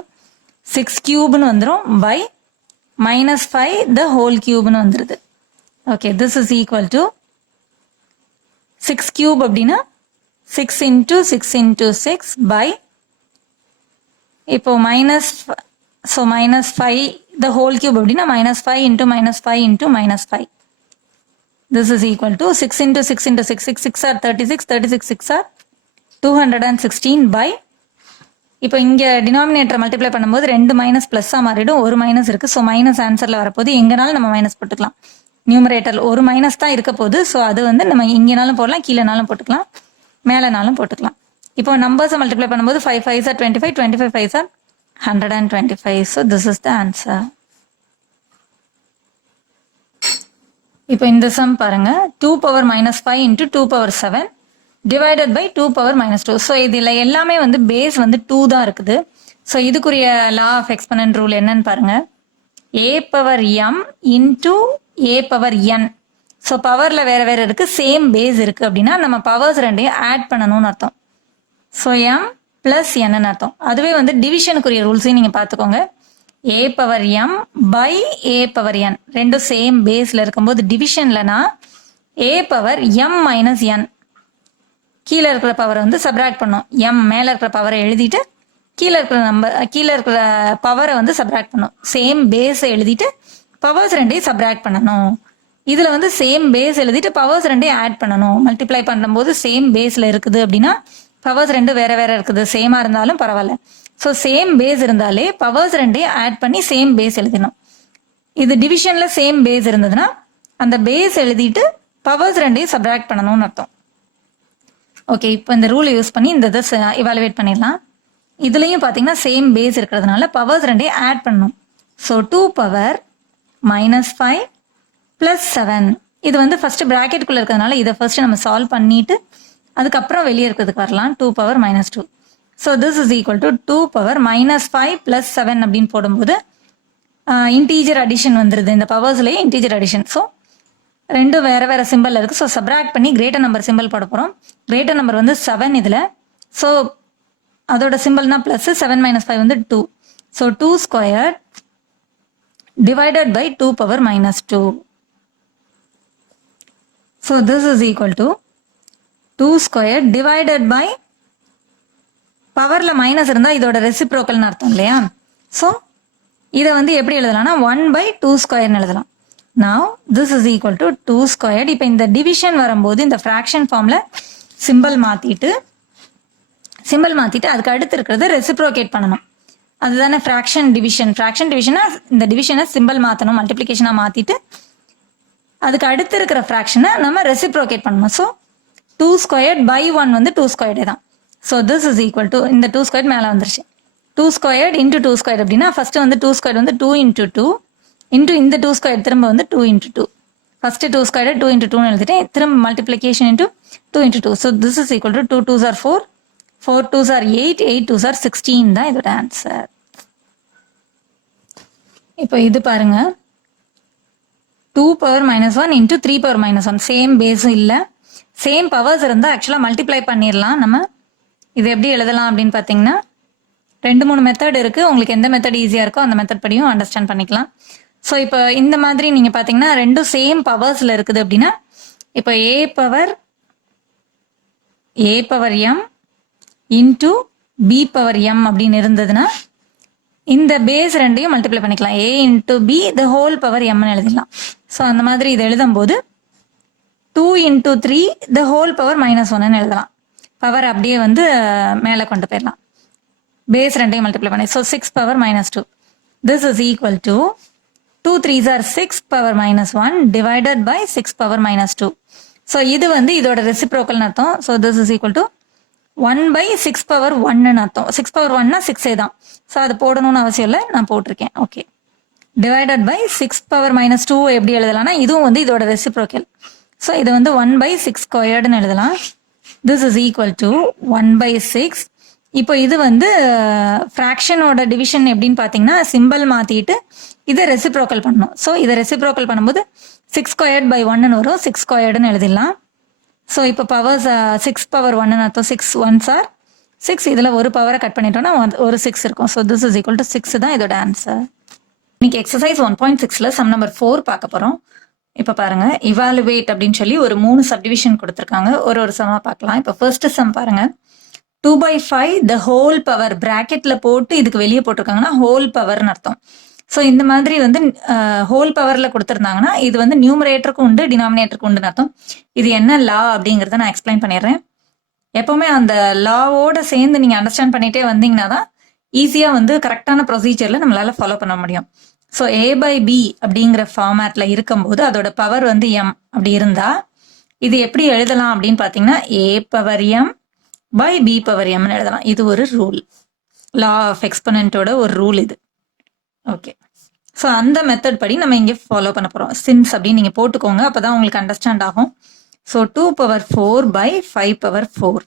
6³ வந்துடும் by -5 the whole cubeன்னு வந்துடுது. Okay, this is equal to 6³ அப்படின்னா 6 into 6 into 6 by இப்போ ஸோ -5 the whole cube அப்படின்னா -5 into -5 into -5. This is equal to 6 into 6 into 6, 6 6 are 36, 36 6 are 216 by இப்போ இங்கே டினாமினேட்டரை மல்டிப்ளை பண்ணும்போது 2 minus ப்ளஸ்ஸாக மாறிடும். ஒரு மைனஸ் இருக்குது. ஸோ மைனஸ் ஆன்சரில் வரப்போது எங்கேனாலும் நம்ம மைனஸ் போட்டுக்கலாம். நியூமரேட்டர் ஒரு மைனஸ் தான் இருக்க போகுது. ஸோ அது வந்து நம்ம இங்கேனாலும் போடலாம், கீழேனாலும் போட்டுக்கலாம், மேலேனாலும் போட்டுக்கலாம். இப்போ நம்பர்ஸை மல்டிப்ளை பண்ணும்போது 5 5s are 25, 25 5s are 125. So this is the answer. இப்போ இந்த சம் பாருங்க 2 power -5 into 2 power 7 divided by 2 power -2. So இதில் எல்லாமே வந்து பேஸ் வந்து 2 தான் இருக்குது. ஸோ இதுக்குரிய லா ஆஃப் எக்ஸ்பனன்ட் ரூல் என்னன்னு பாருங்க. a/m into a/n. ஸோ பவரில் வேற வேற இருக்கு, சேம் பேஸ் இருக்கு அப்படின்னா நம்ம பவர்ஸ் ரெண்டையும் ஆட் பண்ணணும்னு அர்த்தம். ஸோ m + n அர்த்தம். அதுவே வந்து டிவிஷனுக்குரிய ரூல்ஸையும் நீங்கள் பார்த்துக்கோங்க. a/m by a/n ரெண்டும் சேம் பேஸில் இருக்கும்போது டிவிஷன்லனா a/m - n கீழே இருக்கிற பவரை வந்து சப்ராக்ட் பண்ணும். m மேலே இருக்கிற பவரை எழுதிட்டு கீழே இருக்கிற பவரை வந்து சப்ராக்ட் பண்ணும். சேம் பேஸை எழுதிட்டு பவர்ஸ் ரெண்டையும் சப்ராக்ட் பண்ணணும். இதில் வந்து சேம் பேஸ் எழுதிட்டு பவர்ஸ் ரெண்டையும் ஆட் பண்ணணும். மல்டிப்ளை பண்ணும்போது சேம் பேஸில் இருக்குது அப்படின்னா பவர்ஸ் ரெண்டும் வேற வேற இருக்குது. சேமாக இருந்தாலும் பரவாயில்ல. ஸோ சேம் பேஸ் இருந்தாலே பவர்ஸ் ரெண்டையும் ஆட் பண்ணி சேம் பேஸ் எழுதணும். இது டிவிஷனில் சேம் பேஸ் இருந்ததுன்னா அந்த பேஸ் எழுதிட்டு பவர்ஸ் ரெண்டையும் சப்ராக்ட் பண்ணணும்னு அர்த்தம். ஓகே, இப்போ இந்த ரூலை யூஸ் பண்ணி இந்த இதை இவாலுவேட் பண்ணிடலாம். இதுலேயும் பார்த்தீங்கன்னா சேம் பேஸ் இருக்கிறதுனால பவர்ஸ் ரெண்டையும் ஆட் பண்ணணும். ஸோ 2 power -5 + 7 இது வந்து ஃபர்ஸ்ட் ப்ராக்கெட்டுக்குள்ளே இருக்கிறதுனால இதை ஃபர்ஸ்ட் நம்ம சால்வ் பண்ணிட்டு அதுக்கப்புறம் வெளியே இருக்கிறதுக்கு வரலாம். 2 power -2. So this is equal to 2 power -5 + 7 அப்படின்னு போடும்போது இன்டீஜர் அடிஷன் வந்துடுது. இந்த பவர்ஸ்லேயே இன்டீஜர் அடிஷன். ஸோ ரெண்டும் வேற வேற சிம்பிள் இருக்குது. ஸோ சப்ராக்ட் பண்ணி கிரேட்டர் நம்பர் சிம்பிள் போட போகிறோம். கிரேட்டர் நம்பர் வந்து 7 இதில். ஸோ அதோட சிம்பிள்னா ப்ளஸ் 7 - 5 வந்து 2. So 2² divided by 2 power -2. So this is equal to 2² divided by பவரில் மைனஸ் இருந்தால் இதோட ரெசிப்ரோக்கல்னு அர்த்தம் இல்லையா? ஸோ இதை வந்து எப்படி எழுதலாம்னா 1/2² எழுதலாம். Now this is equal to 2². இப்போ இந்த டிவிஷன் வரும்போது இந்த ஃப்ராக்ஷன் ஃபார்மில் சிம்பிள் மாற்றிட்டு அதுக்கு அடுத்து இருக்கிறத ரெசிப்ரோகேட் பண்ணணும். அதுதானே ஃப்ராக்ஷன் டிவிஷன். ஃப்ராக்ஷன் டிவிஷனா இந்த டிவிஷனை சிம்பிள் மாற்றணும், மல்டிப்ளிகேஷனாக மாற்றிட்டு அதுக்கு அடுத்து இருக்கிற ஃப்ராக்ஷனை நம்ம ரெசிப்ரோகேட் பண்ணணும். ஸோ 2 ஸ்கொயர்ட் பை 1 வந்து 2 ஸ்கொயர்டே தான். So this is equal to இந்த 2 ஸ்கொயர் மேலே வந்துருச்சு. 2 ஸ்கொயர்ட் இன்ட்டு 2 ஸ்கொயர் அப்படின்னா ஃபர்ஸ்ட் வந்து 2 ஸ்கொயர் வந்து 2 இன்ட்டு 2 இன்ட்டு இந்த 2 ஸ்கொயர் திரும்ப வந்து 2 இன்ட்டு 2. ஃபர்ஸ்ட் 2 ஸ்கொயர் 2 இன்ட்டு 2 எழுதிட்டேன். திரும்ப multiplication into 2 into 2. So this is equal to 2 2s are 4, 4 2s are 8, 8 2s are 16 தான் இதோட ஆன்சர். இப்போ இது பாருங்க, 2 power minus 1 into 3 power minus 1 same பேஸும் இல்லை, சேம் பவர்ஸ் இருந்தால் ஆக்சுவலாக மல்டிப்ளை பண்ணிடலாம். நம்ம இது எப்படி எழுதலாம் அப்படின்னு பார்த்தீங்கன்னா 2-3 மெத்தட் இருக்குது. உங்களுக்கு எந்த மெத்தட் ஈஸியாக இருக்கோ அந்த மெத்தட் படியும் அண்டர்ஸ்டாண்ட் பண்ணிக்கலாம். ஸோ இப்போ இந்த மாதிரி நீங்கள் பார்த்தீங்கன்னா ரெண்டும் சேம் பவர்ஸில் இருக்குது அப்படின்னா இப்போ a power m into b power m அப்படின்னு இருந்ததுன்னா இந்த பேஸ் ரெண்டையும் மல்டிப்ளை பண்ணிக்கலாம். a இன்டூ b த ஹோல் பவர் mன்னு எழுதிடலாம். ஸோ அந்த மாதிரி இதை எழுதும்போது 2 இன்டூ 3 த ஹோல் பவர் -1ன்னு எழுதலாம். பவர் அப்படியே வந்து மேலே கொண்டு போயிடலாம். பேஸ் ரெண்டையும் மல்டிப்ளை பண்ணி so 6 power -2. This is equal to 2 3s are 6 power -1 divided by 6 power -2. So இது வந்து இதோட ரெசிப்ரோக்கல்னு அர்த்தம். So this is equal to 1 by 6 power 1ன்னு அர்த்தம். 6 power 1னா 6 தான். ஸோ அது போடணும்னு அவசியம் இல்லை, நான் போட்டிருக்கேன். ஓகே, டிவைடட் பை 6 power -2 எப்படி எழுதலாம்னா இதுவும் வந்து இதோட ரெசிப்ரோக்கல். ஸோ இது வந்து 1 by 6 ஸ்கொயர்டுன்னு எழுதலாம். This is equal to 1 by 6. இப்போ இது வந்து ஃப்ராக்ஷனோட டிவிஷன் எப்படின்னு பார்த்தீங்கன்னா சிம்பிள் மாற்றிட்டு இதை ரெசிப்ரோக்கல் பண்ணணும். ஸோ இதை ரெசிப்ரோக்கல் பண்ணும்போது 6 ஸ்கொயர்ட் பை 1ன்னு வரும், 6 ஸ்கொயர்டுன்னு எழுதிடலாம். ஸோ இப்போ பவர்ஸ் 6 power 1ன்னு அர்த்தம். 6 1s are 6. இதில் ஒரு பவரை கட் பண்ணிட்டோம்னா ஒரு 6 இருக்கும். So this is equal to 6 தான் இதோட ஆன்சர். இன்னைக்கு எக்ஸசைஸ் 1.6ல சம் நம்பர் 4 பார்க்க போகிறோம். இப்போ பாருங்க, இவாலுவேட் அப்படின்னு சொல்லி ஒரு 3 சப்டிவிஷன் கொடுத்துருக்காங்க. ஒரு சம்மா பார்க்கலாம். இப்போ ஃபர்ஸ்ட் சம் பாருங்க, 2/5 த ஹோல் பவர் பிராக்கெட்ல போட்டு இதுக்கு வெளியே போட்டிருக்காங்கன்னா ஹோல் பவர்னு அர்த்தம். ஸோ இந்த மாதிரி வந்து ஹோல் பவர்ல கொடுத்துருந்தாங்கன்னா இது வந்து நியூமரேட்டருக்கும் உண்டு டினாமினேட்டருக்கும் உண்டுன்னு அர்த்தம். இது என்ன லா அப்படிங்கிறத நான் எக்ஸ்பிளைன் பண்ணிடுறேன். எப்பவுமே அந்த லாவோட சேர்ந்து நீங்க அண்டர்ஸ்டாண்ட் பண்ணிட்டே வந்தீங்கன்னா தான் ஈஸியா வந்து கரெக்டான ப்ரொசீஜர்ல நம்மளால ஃபாலோ பண்ண முடியும். ஸோ a/b அப்படிங்கிற ஃபார்மேட்ல இருக்கும்போது அதோட பவர் வந்து m அப்படி இருந்தா இது எப்படி எழுதலாம் அப்படின்னு பார்த்தீங்கன்னா a power m by b power mன்னு எழுதலாம். இது ஒரு ரூல், லா ஆஃப் எக்ஸ்பொனன்ட்டோட ஒரு ரூல் இது. ஓகே, ஸோ அந்த மெத்தட் படி நம்ம இங்கே ஃபாலோ பண்ண போகிறோம். சின்ஸ் அப்படின்னு நீங்கள் போட்டுக்கோங்க, அப்போ தான் உங்களுக்கு அண்டர்ஸ்டாண்ட் ஆகும். So 2 power 4 by 5 power 4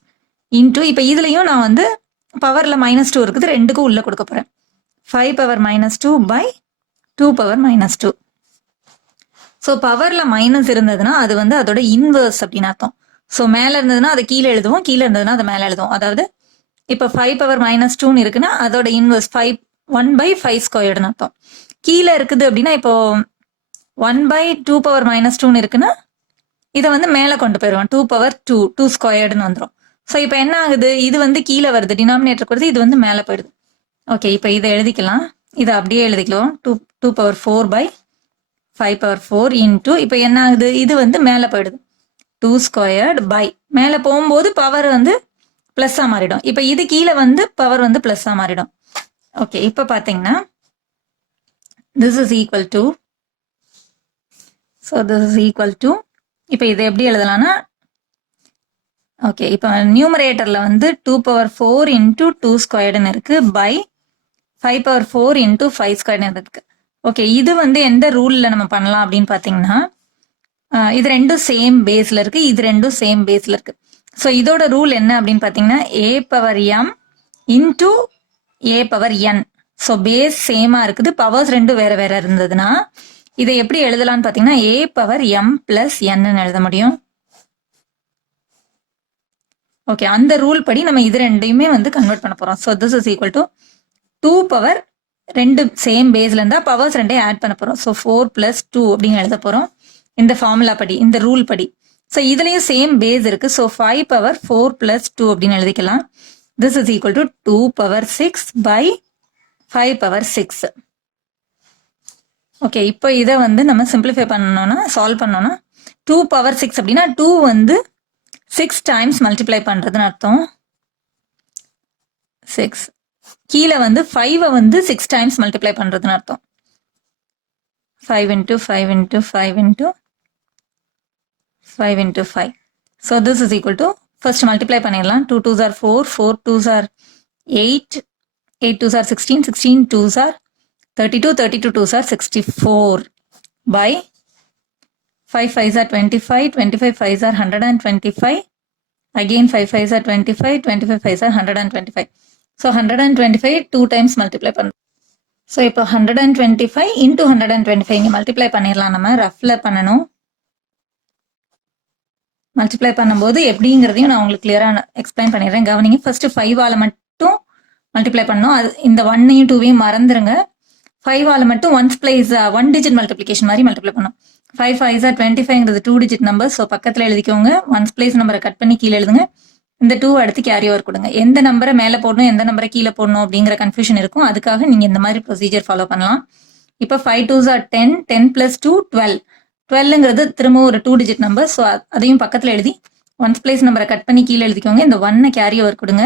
into இப்போ இதுலையும் நான் வந்து பவரில் -2 இருக்குது, ரெண்டுக்கும் உள்ளே கொடுக்க போகிறேன். 5 power -2 by 2 power -2. ஸோ பவரில் மைனஸ் இருந்ததுன்னா அது வந்து அதோட இன்வர்ஸ் அப்படின்னு அர்த்தம். ஸோ மேலே இருந்ததுன்னா அதை கீழே எழுதுவோம், கீழே இருந்ததுன்னா அதை மேலே எழுதுவோம். அதாவது இப்போ 5 power -2 இருக்குன்னா அதோட இன்வர்ஸ் 1 by 5 ஸ்கொயர்டுன்னு அர்த்தம். கீழே இருக்குது அப்படின்னா இப்போ 1 by 2 power -2 இருக்குன்னா இதை வந்து மேலே கொண்டு போயிடுவோம். 2 power 2 ஸ்கொயர்டுன்னு வந்துடும். ஸோ இப்போ என்ன ஆகுது, இது வந்து கீழே வருது, டினாமினேட்டர் கொடுத்து இது வந்து மேலே போயிடுது. ஓகே, இப்போ இதை எழுதிக்கலாம், இதை அப்படியே எழுதிக்கலாம். 2 power 4 by 5 power 4 இன்டூ இப்போ என்ன ஆகுது, இது வந்து மேலே போயிடுது. 2 ஸ்கொயர்டு பை மேலே போகும்போது பவர் வந்து ப்ளஸ்ஸாக மாறிடும். இப்போ இது கீழே வந்து பவர் வந்து ப்ளஸ்ஸாக மாறிடும். ஓகே, இப்போ பார்த்தீங்கன்னா this is equal to, so this is equal to இப்போ இதை எப்படி எழுதலாம்னா, ஓகே இப்போ நியூமரேட்டரில் வந்து 2 power 4 இன்டூ 2 ஸ்கொயர்டுன்னு இருக்குது பை 5 power 4 இன்டூ 5 ஸ்கொயர்டுன்னு இருக்குது. ஓகே, இது வந்து எந்த ரூலில் நம்ம பண்ணலாம் அப்படின்னு பார்த்தீங்கன்னா இது ரெண்டும் சேம் பேஸில் இருக்குது, இது ரெண்டும் சேம் பேஸில் இருக்குது. ஸோ இதோட ரூல் என்ன அப்படின்னு பார்த்தீங்கன்னா a power m into a power n. So base சேமாக இருக்குது, பவர்ஸ் ரெண்டும் வேற வேற இருந்ததுன்னா இதை எப்படி எழுதலாம்னு பார்த்தீங்கன்னா a power m plus n எழுத முடியும். ஓகே, அந்த ரூல் படி நம்ம இது ரெண்டையுமே வந்து கன்வெர்ட் பண்ண போகிறோம். So this is equal to 2 power ரெண்டு சேம் பேஸ்ல இருந்தால் பவர்ஸ் ரெண்டையும் ஆட் பண்ண போகிறோம். ஸோ 4 + 2 அப்படின்னு எழுத போகிறோம் இந்த ஃபார்முலா படி, இந்த ரூல் படி. ஸோ இதுலேயும் சேம் பேஸ் இருக்குது. ஸோ 5 power 4 + 2 அப்படின்னு எழுதிக்கலாம். This is equal to 2 power 6 by 5 power 6. Okay, இப்போ இதை வந்து நம்ம சிம்பிளிஃபை பண்ணணும்னா சால்வ் பண்ணோம்னா 2 power 6 அப்படின்னா 2 வந்து 6 டைம்ஸ் மல்டிப்ளை பண்ணுறதுன்னு அர்த்தம். 6 கீழே வந்து 5 வந்து 6 டைம்ஸ் மல்டிப்ளை பண்ணுறதுன்னு அர்த்தம். 5 × 5 × 5 × 5 × 5. So this is equal to first multiply பண்ணிடலாம். 2 2s are 4, 4 2s are 8, 8 2s are 16, 16 2s are 32, 32 2s are 64 by 5 5s are 25, 25 5s are 125, again 5 5s are 25, 25 5s are 125. So 125 2 times multiply பண்ணுறோம். So இப்போ 125 into 125 இங்கே multiply பண்ணிடலாம். நம்ம ரஃப்ல பண்ணணும். Multiply பண்ணும்போது எப்படிங்கிறதையும் நான் உங்களுக்கு கிளியராக எக்ஸ்பிளைன் பண்ணிடுறேன். கவனிங்க. ஃபர்ஸ்ட் 5ஆல் மட்டும் மல்டிப்ளை பண்ணணும். அது இந்த 1ஐயும் 2ஐயும் மறந்துருங்க. 5ஆல் மட்டும் ஒன் டிஜிட் மல்டிப்ளிகேஷன் மாதிரி மல்டிப்ளை பண்ணணும். 5 5s are 25ங்கிறது 2 digit number. So பக்கத்தில் எழுதிக்கோங்க. ஒன்ஸ் பிளேஸ் நம்பரை கட் பண்ணி கீழே எழுதுங்க. இந்த 2 அடுத்து கேரி ஓவர் கொடுங்க. எந்த நம்பரை மேலே போடணும் எந்த நம்பரை கீழே போடணும் அப்படிங்கிற கன்ஃபியூஷன் இருக்கும். அதுக்காக நீங்கள் இந்த மாதிரி ப்ரொசீஜர் ஃபாலோ பண்ணலாம். இப்போ 5 2s are 10, 10 plus 2 12. 12ங்கிறது திரும்ப ஒரு 2 டிஜிட் நம்பர். ஸோ அதையும் பக்கத்தில் எழுதி ஒன்ஸ் பிளேஸ் நம்பரை கட் பண்ணி கீழே எழுதிக்கோங்க. இந்த 1 கேரி ஓவர் கொடுங்க.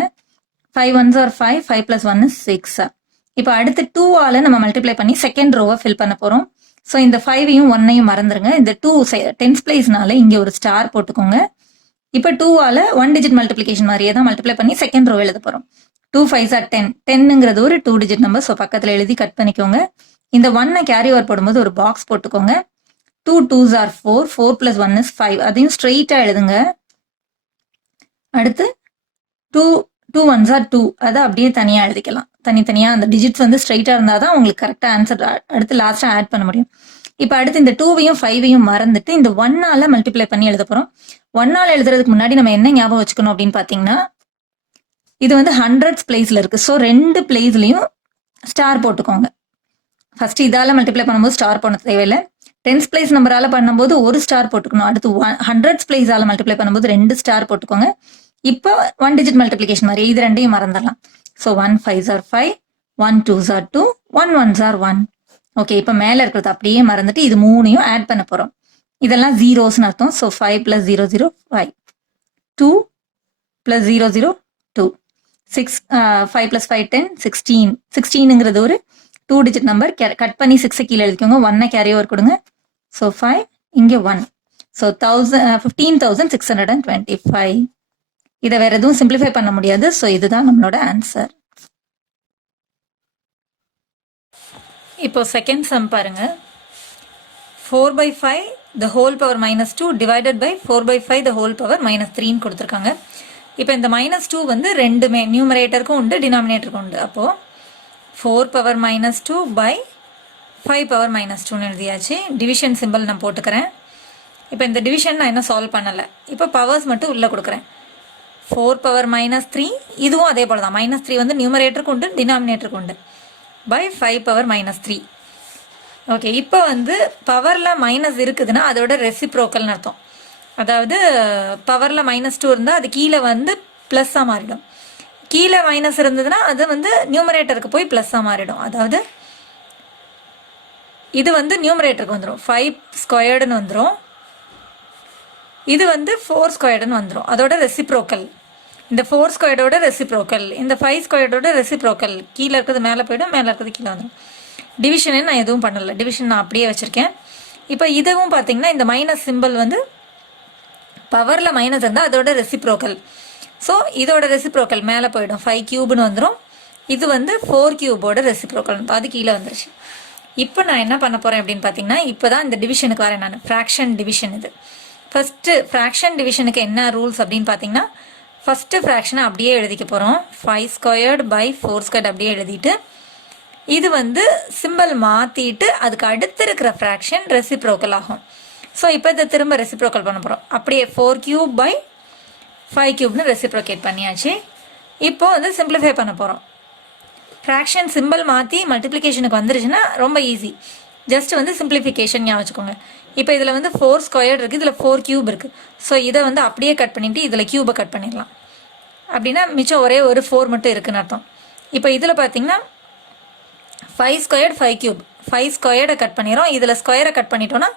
5 1s are 5, 5 plus 1 is 6. இப்போ அடுத்து 2ஆல் நம்ம மல்டிப்ளை பண்ணி செகண்ட் ரோவை ஃபில் பண்ண போகிறோம். ஸோ இந்த 5ஐயும் 1ஐயும் மறந்துருங்க. இந்த 2 டென்ஸ் பிளேஸ்னால இங்கே ஒரு ஸ்டார் போட்டுக்கோங்க. இப்போ 2ஆல் 1 டிஜிட் மல்டிப்ளிகேஷன் மாதிரியே தான் மல்டிப்ளை பண்ணி செகண்ட் ரோ எழுத போகிறோம். 2 5s are 10, 10ங்கிறது ஒரு 2 டிஜிட் நம்பர். ஸோ பக்கத்தில் எழுதி கட் பண்ணிக்கோங்க. இந்த 1ஐ கேரி ஓவர் போடும்போது ஒரு பாக்ஸ் போட்டுக்கோங்க. 2 2s are 4, 4 plus 1 is 5. அதையும் ஸ்ட்ரெயிட்டாக எழுதுங்க. அடுத்து 2 1s are 2. அதை அப்படியே தனியாக எழுதிக்கலாம். தனித்தனியாக அந்த டிஜிட்ஸ் வந்து ஸ்ட்ரெயிட்டாக இருந்தால் தான் உங்களுக்கு கரெக்டாக ஆன்சர் அடுத்து லாஸ்ட்டாக ஆட் பண்ண முடியும். இப்போ அடுத்து இந்த 2ஐயும் 5ஐயும் மறந்துட்டு இந்த 1ஆல் மல்டிப்ளை பண்ணி எழுத போகிறோம். 1ஆல் எழுதுறதுக்கு முன்னாடி நம்ம என்ன ஞாபகம் வச்சுக்கணும் அப்படின்னு பார்த்தீங்கன்னா, இது வந்து ஹண்ட்ரட்ஸ் பிளேஸில் இருக்குது. ஸோ 2 பிளேஸ்லையும் ஸ்டார் போட்டுக்கோங்க. ஃபர்ஸ்ட் இதால் மல்டிப்ளை பண்ணும்போது ஸ்டார் போட தேவையில்லை. டென்ஸ் பிளேஸ் நம்பரால் பண்ணும்போது ஒரு ஸ்டார் போட்டுக்கணும். அடுத்து ஹண்ட்ரட்ஸ் பிளேஸால் மல்டிப்ளை பண்ணும்போது 2 ஸ்டார் போட்டுக்கோங்க. இப்போ 1 டிஜிட் மல்டிப்ளிகேஷன் மாதிரி இது ரெண்டையும் மறந்துடலாம். So 1 5s are 5, 1 2s are 2, 1 1s are 1. Okay, இப்போ மேலே இருக்கிறது அப்படியே மறந்துட்டு இது 3ஐயும் ஆட் பண்ண போகிறோம். இதெல்லாம் ஜீரோஸ்னு அர்த்தம். So 5 plus 0 0 5, 2 plus 0 0 2, 6 5 plus 5 10, 16. 16ங்கிறது ஒரு 2 டிஜிட் நம்பர். கட் பண்ணி 6 கீழே எழுதிக்கோங்க. 1ஐ கேரி ஓவர் கொடுங்க. ஸோ 5 இங்கே 1. ஸோ 15,625. இதை வேற எதுவும் சிம்பிளிஃபை பண்ண முடியாது. ஸோ இதுதான் நம்மளோட ஆன்சர். இப்போ செகண்ட் சம் பாருங்க. 4 by 5 the whole power minus 2 divided by 4 by 5 the whole power minus 3 கொடுத்துருக்காங்க. இப்போ இந்த -2 வந்து ரெண்டுமே நியூமரேட்டருக்கும் உண்டு டினாமினேட்டருக்கும் உண்டு. அப்போ 4 power minus 2 by 5 power minus 2 எழுதியாச்சு. டிவிஷன் சிம்பிள் நான் போட்டுக்கிறேன். இப்போ இந்த டிவிஷன் நான் என்ன சால்வ் பண்ணலை. இப்போ பவர்ஸ் மட்டும் உள்ளே கொடுக்குறேன். 4 power minus 3 இதுவும் அதே போல தான். -3 வந்து நியூமரேட்டருக்கு உண்டு டினாமினேட்டருக்கு உண்டு. by 5 power minus 3. ஓகே, இப்போ வந்து பவரில் மைனஸ் இருக்குதுன்னா அதோட ரெசிப்ரோக்கல்னு அர்த்தம். அதாவது பவரில் -2 இருந்தால் அது கீழே வந்து ப்ளஸ்ஸாக மாறிடும். கீழே மைனஸ் இருந்ததுன்னா அது வந்து நியூமரேட்டருக்கு போய் ப்ளஸ்ஸாக மாறிடும். அதாவது இது வந்து நியூமரேட்டருக்கு வந்துடும். 5 ஸ்கொயர்டுன்னு வந்துடும். இது வந்து 4 ஸ்கொயர்டுன்னு வந்துடும். அதோட ரெசிப்ரோக்கல். இந்த 4 ஸ்கொயர்டோட ரெசிப்ரோக்கல், இந்த 5 ஸ்கொயர்டோட ரெசிப்ரோக்கல். கீழே இருக்கிறது மேலே போய்டும், மேலே இருக்கிறது கீழே வந்துடும். டிவிஷனே நான் எதுவும் பண்ணலை. டிவிஷன் நான் அப்படியே வச்சுருக்கேன். இப்போ இதுவும் பார்த்தீங்கன்னா இந்த மைனஸ் சிம்பிள் வந்து பவரில் மைனஸ் இருந்தால் அதோட ரெசிப்ரோக்கல். ஸோ இதோட ரெசிப்ரோக்கல் மேலே போயிடும். 5 கியூப்னு வந்துடும். இது வந்து 4 கியூபோட ரெசிப்ரோக்கல். அது கீழே வந்துருச்சு. இப்போ நான் என்ன பண்ண போகிறேன் அப்படின்னு பார்த்தீங்கன்னா, இப்போ தான் இந்த டிவிஷனுக்கு வரேன் நான். ஃப்ராக்ஷன் டிவிஷன் இது. ஃபஸ்ட்டு ஃப்ராக்ஷன் டிவிஷனுக்கு என்ன ரூல்ஸ் அப்படின்னு பார்த்தீங்கன்னா, ஃபஸ்ட்டு ஃப்ராக்ஷனை அப்படியே எழுதிக்க போகிறோம். 5 ஸ்கொயர்டு by 4 ஸ்கொயர்டு அப்படியே எழுதிட்டு, இது வந்து சிம்பிள் மாற்றிட்டு அதுக்கு அடுத்து இருக்கிற ஃப்ராக்ஷன் ரெசிப்ரோக்கல் ஆகும். ஸோ இப்போ இதை திரும்ப ரெசிப்ரோக்கல் பண்ண போகிறோம். அப்படியே 4 கியூப் by 5 கியூப்னு ரெசிப்ரோகேட் பண்ணியாச்சு. இப்போ வந்து சிம்பிளிஃபை பண்ண போகிறோம். ஃப்ராக்ஷன் சிம்பிள் மாற்றி மல்டிப்ளிகேஷனுக்கு வந்துருச்சுன்னா ரொம்ப ஈஸி. ஜஸ்ட் வந்து சிம்பிளிஃபிகேஷன் ஞாபகம் வச்சுக்கோங்க. இப்போ இதில் வந்து 4 ஸ்கொயர்டு இருக்குது, இதில் 4 கியூப் இருக்குது. ஸோ இதை வந்து அப்படியே கட் பண்ணிவிட்டு இதில் கியூபை கட் பண்ணிடலாம். அப்படின்னா மிச்சம் ஒரே ஒரு 4 மட்டும் இருக்குன்னு அர்த்தம். இப்போ இதில் பார்த்தீங்கன்னா 5 ஸ்கொயர்டு 5 கியூப். 5 ஸ்கொயர்டை கட் பண்ணிடுறோம். இதில் ஸ்கொயரை கட் பண்ணிட்டோன்னா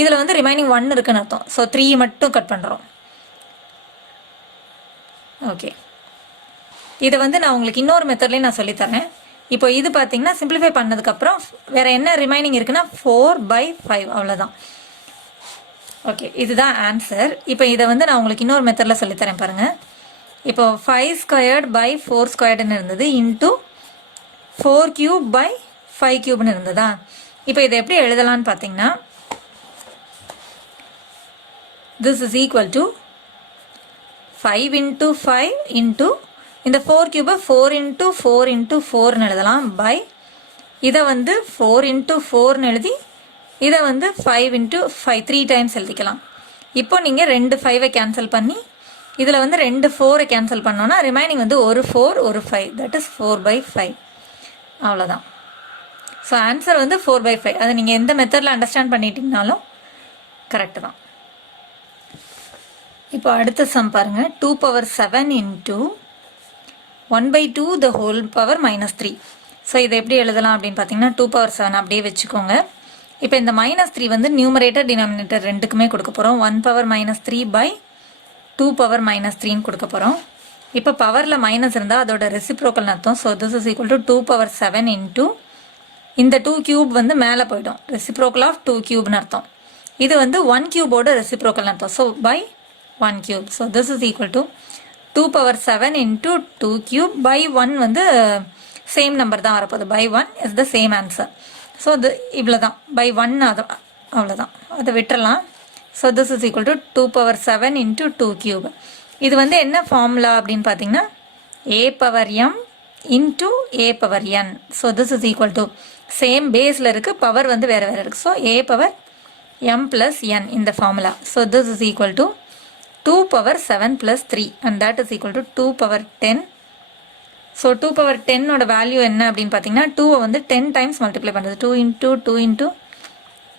இதில் வந்து ரிமைனிங் 1 இருக்குன்னு அர்த்தம். ஸோ 3 மட்டும் கட் பண்ணுறோம். ஓகே, இதை வந்து நான் உங்களுக்கு இன்னொரு மெத்தட்லேயும் நான் சொல்லித்தரேன். இப்போ இது பார்த்தீங்கன்னா சிம்பிளிஃபை பண்ணதுக்கப்புறம் வேறு என்ன ரிமைனிங் இருக்குன்னா 4 by 5 அவ்வளோதான். ஓகே, இதுதான் ஆன்சர். இப்போ இதை வந்து நான் உங்களுக்கு இன்னொரு மெத்தடில் சொல்லித்தரேன் பாருங்கள். இப்போ 5 ஸ்கொயர்ட் பை 4 ஸ்கொயர்டுன்னு இருந்தது, இன்ட்டு 4 கியூப் பை 5 கியூப்னு இருந்ததா. இப்போ இதை எப்படி எழுதலான்னு பார்த்தீங்கன்னா, this is equal to 5 into 5 into இந்த 4 கியூபை 4 into 4 into 4ன்னு எழுதலாம், பை இதை வந்து 4 into 4ன்னு எழுதி இதை வந்து 5 into 5 3 டைம்ஸ் எழுதிக்கலாம். இப்போ நீங்கள் 2 5ஐ கேன்சல் பண்ணி இதில் வந்து 2 4ஐ கேன்சல் பண்ணோன்னா ரிமைனிங் வந்து ஒரு 4 ஒரு 5, தட் இஸ் 4/5. அவ்வளோதான். ஸோ ஆன்சர் வந்து 4/5. அதை நீங்கள் எந்த மெத்தடில் அண்டர்ஸ்டாண்ட் பண்ணிட்டீங்கனாலும் கரெக்டு தான். இப்போ அடுத்த சம் பாருங்கள். 2 power 7 into 1/2 the whole power -3. So இதை எப்படி எழுதலாம் அப்படின்னு பார்த்தீங்கன்னா 2 power 7 அப்படியே வச்சுக்கோங்க. இப்போ இந்த -3 வந்து நியூமரேட்டர் டினாமினேட்டர் ரெண்டுக்குமே கொடுக்க போகிறோம். 1 power -3 by 2 power -3ன்னு கொடுக்க போகிறோம். இப்போ பவரில் மைனஸ் இருந்தால் அதோட ரெசிப்ரோக்கல் அர்த்தம். So this is equal to 2 power 7 into இந்த 2 கியூப் வந்து மேலே போய்டும், ரெசிப்ரோக்கல் ஆஃப் 2 கியூப்னு அர்த்தம். இது வந்து 1 கியூபோட ரெசிப்ரோக்கல் அர்த்தம். So by 1 cube. So this is equal to 2 power 7 into 2 cube by 1 வந்து சேம் நம்பர் தான் வரப்போகுது. By 1 is the same answer. So இது இவ்வளோ தான், பை 1 அது அவ்வளோதான், அதை விட்டுறலாம். So this is equal to 2 power 7 into 2 cube. இது வந்து என்ன ஃபார்முலா அப்படின்னு பார்த்தீங்கன்னா a power m into a power n. So this is equal to same பேஸில் இருக்குது, பவர் வந்து வேறு வேறு இருக்குது. So a power m plus n இந்த formula. So this is equal to 2 power 7 plus 3 and that is equal to 2 power 10. So 2 power 10 ஓட value என்ன அப்படின்னு பார்த்தீங்கன்னா 2 வந்து 10 டைம்ஸ் மல்டிப்ளை பண்ணுறது. 2 into 2 into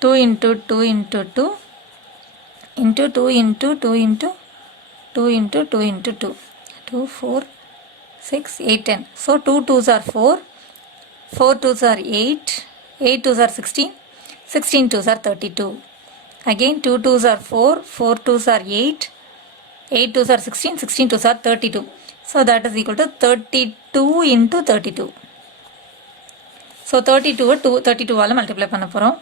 2 into 2 into 2 into 2 into 2 into 2 into 2 into 2 2 4 6 8 10. So 2 2s are 4, 4 2s are 8, 8 2s are 16, 16 2s are 32. Again 2 2s are 4, 4 2s are 8, 8 2s are 16, 16 2s are 32. So that is equal to 32 into 32. So 32 32ஆல் multiply பண்ண போகிறோம்.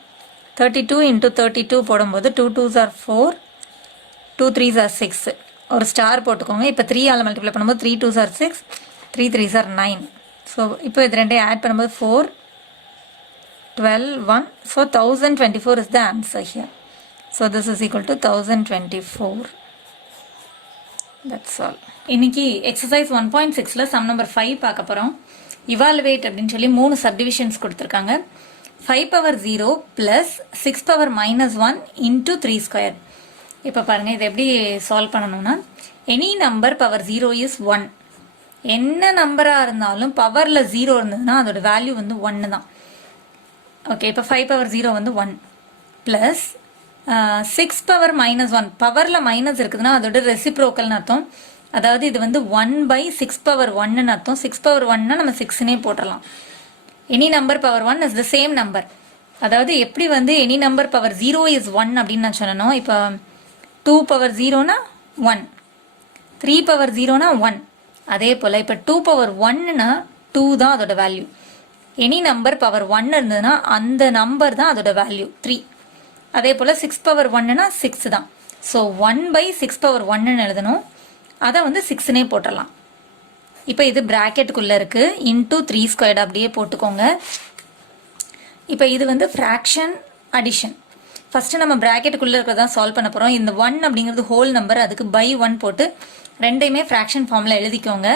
32 into 32 போடும்போது 2 2s are 4, 2 3s are 6. ஒரு star போட்டுக்கோங்க. இப்போ 3ஆல் multiply பண்ணும்போது 3 2s are 6, 3 3s are 9. So இப்போ இது ரெண்டையும் ஆட் பண்ணும்போது 4 12 1. So 1024 is the answer here. So this is equal to 1024. That's all. இன்னைக்கு எக்ஸசைஸ் 1.6ல சம் நம்பர் 5 பார்க்க போகிறோம். இவாலுவேட் அப்படின்னு சொல்லி 3 சப்டிவிஷன்ஸ் கொடுத்துருக்காங்க. 5 power 0 plus 6 power -1 into 3 square. இப்போ பாருங்கள், இதை எப்படி சால்வ் பண்ணணும்னா எனி நம்பர் பவர் 0 இஸ் 1. என்ன நம்பராக இருந்தாலும் பவரில் 0 இருந்ததுன்னா அதோட வேல்யூ வந்து 1 தான். ஓகே, இப்போ 5 power 0 வந்து 1 ப்ளஸ் 6 power -1 பவரில் மைனஸ் இருக்குதுன்னா அதோட ரெசிப்ரோக்கல்னு அர்த்தம். அதாவது இது வந்து 1/6 power 1ன்னு அர்த்தம். 6 power 1னா நம்ம 6னே போட்டுடலாம். Any number power 1 is the same number. அதாவது எப்படி வந்து எனி நம்பர் பவர் 0 இஸ் 1 அப்படின்னு நான் சொன்னோம். இப்போ 2 power 0னா 1, 3 power 0னா 1. அதே போல் இப்போ 2 power 1னா 2 தான் அதோட வேல்யூ. எனி நம்பர் பவர் 1 இருந்ததுன்னா அந்த நம்பர் தான் அதோட வேல்யூ 3. அதே போல் 6 power 1னா 6 தான். ஸோ 1/6 power 1ன்னு எழுதணும். அதை வந்து 6னே போட்டுடலாம். இப்போ இது ப்ராக்கெட்டுக்குள்ளே இருக்குது, இன்டூ 3 ஸ்கொயர்டு அப்படியே போட்டுக்கோங்க. இப்போ இது வந்து ஃப்ராக்ஷன் அடிஷன். ஃபஸ்ட்டு நம்ம ப்ராக்கெட்டுக்குள்ளே இருக்கிறதான் சால்வ் பண்ண போகிறோம். இந்த 1 அப்படிங்கிறது ஹோல் நம்பர், அதுக்கு பை 1 போட்டு ரெண்டையுமே ஃப்ராக்ஷன் ஃபார்மில் எழுதிக்கோங்க.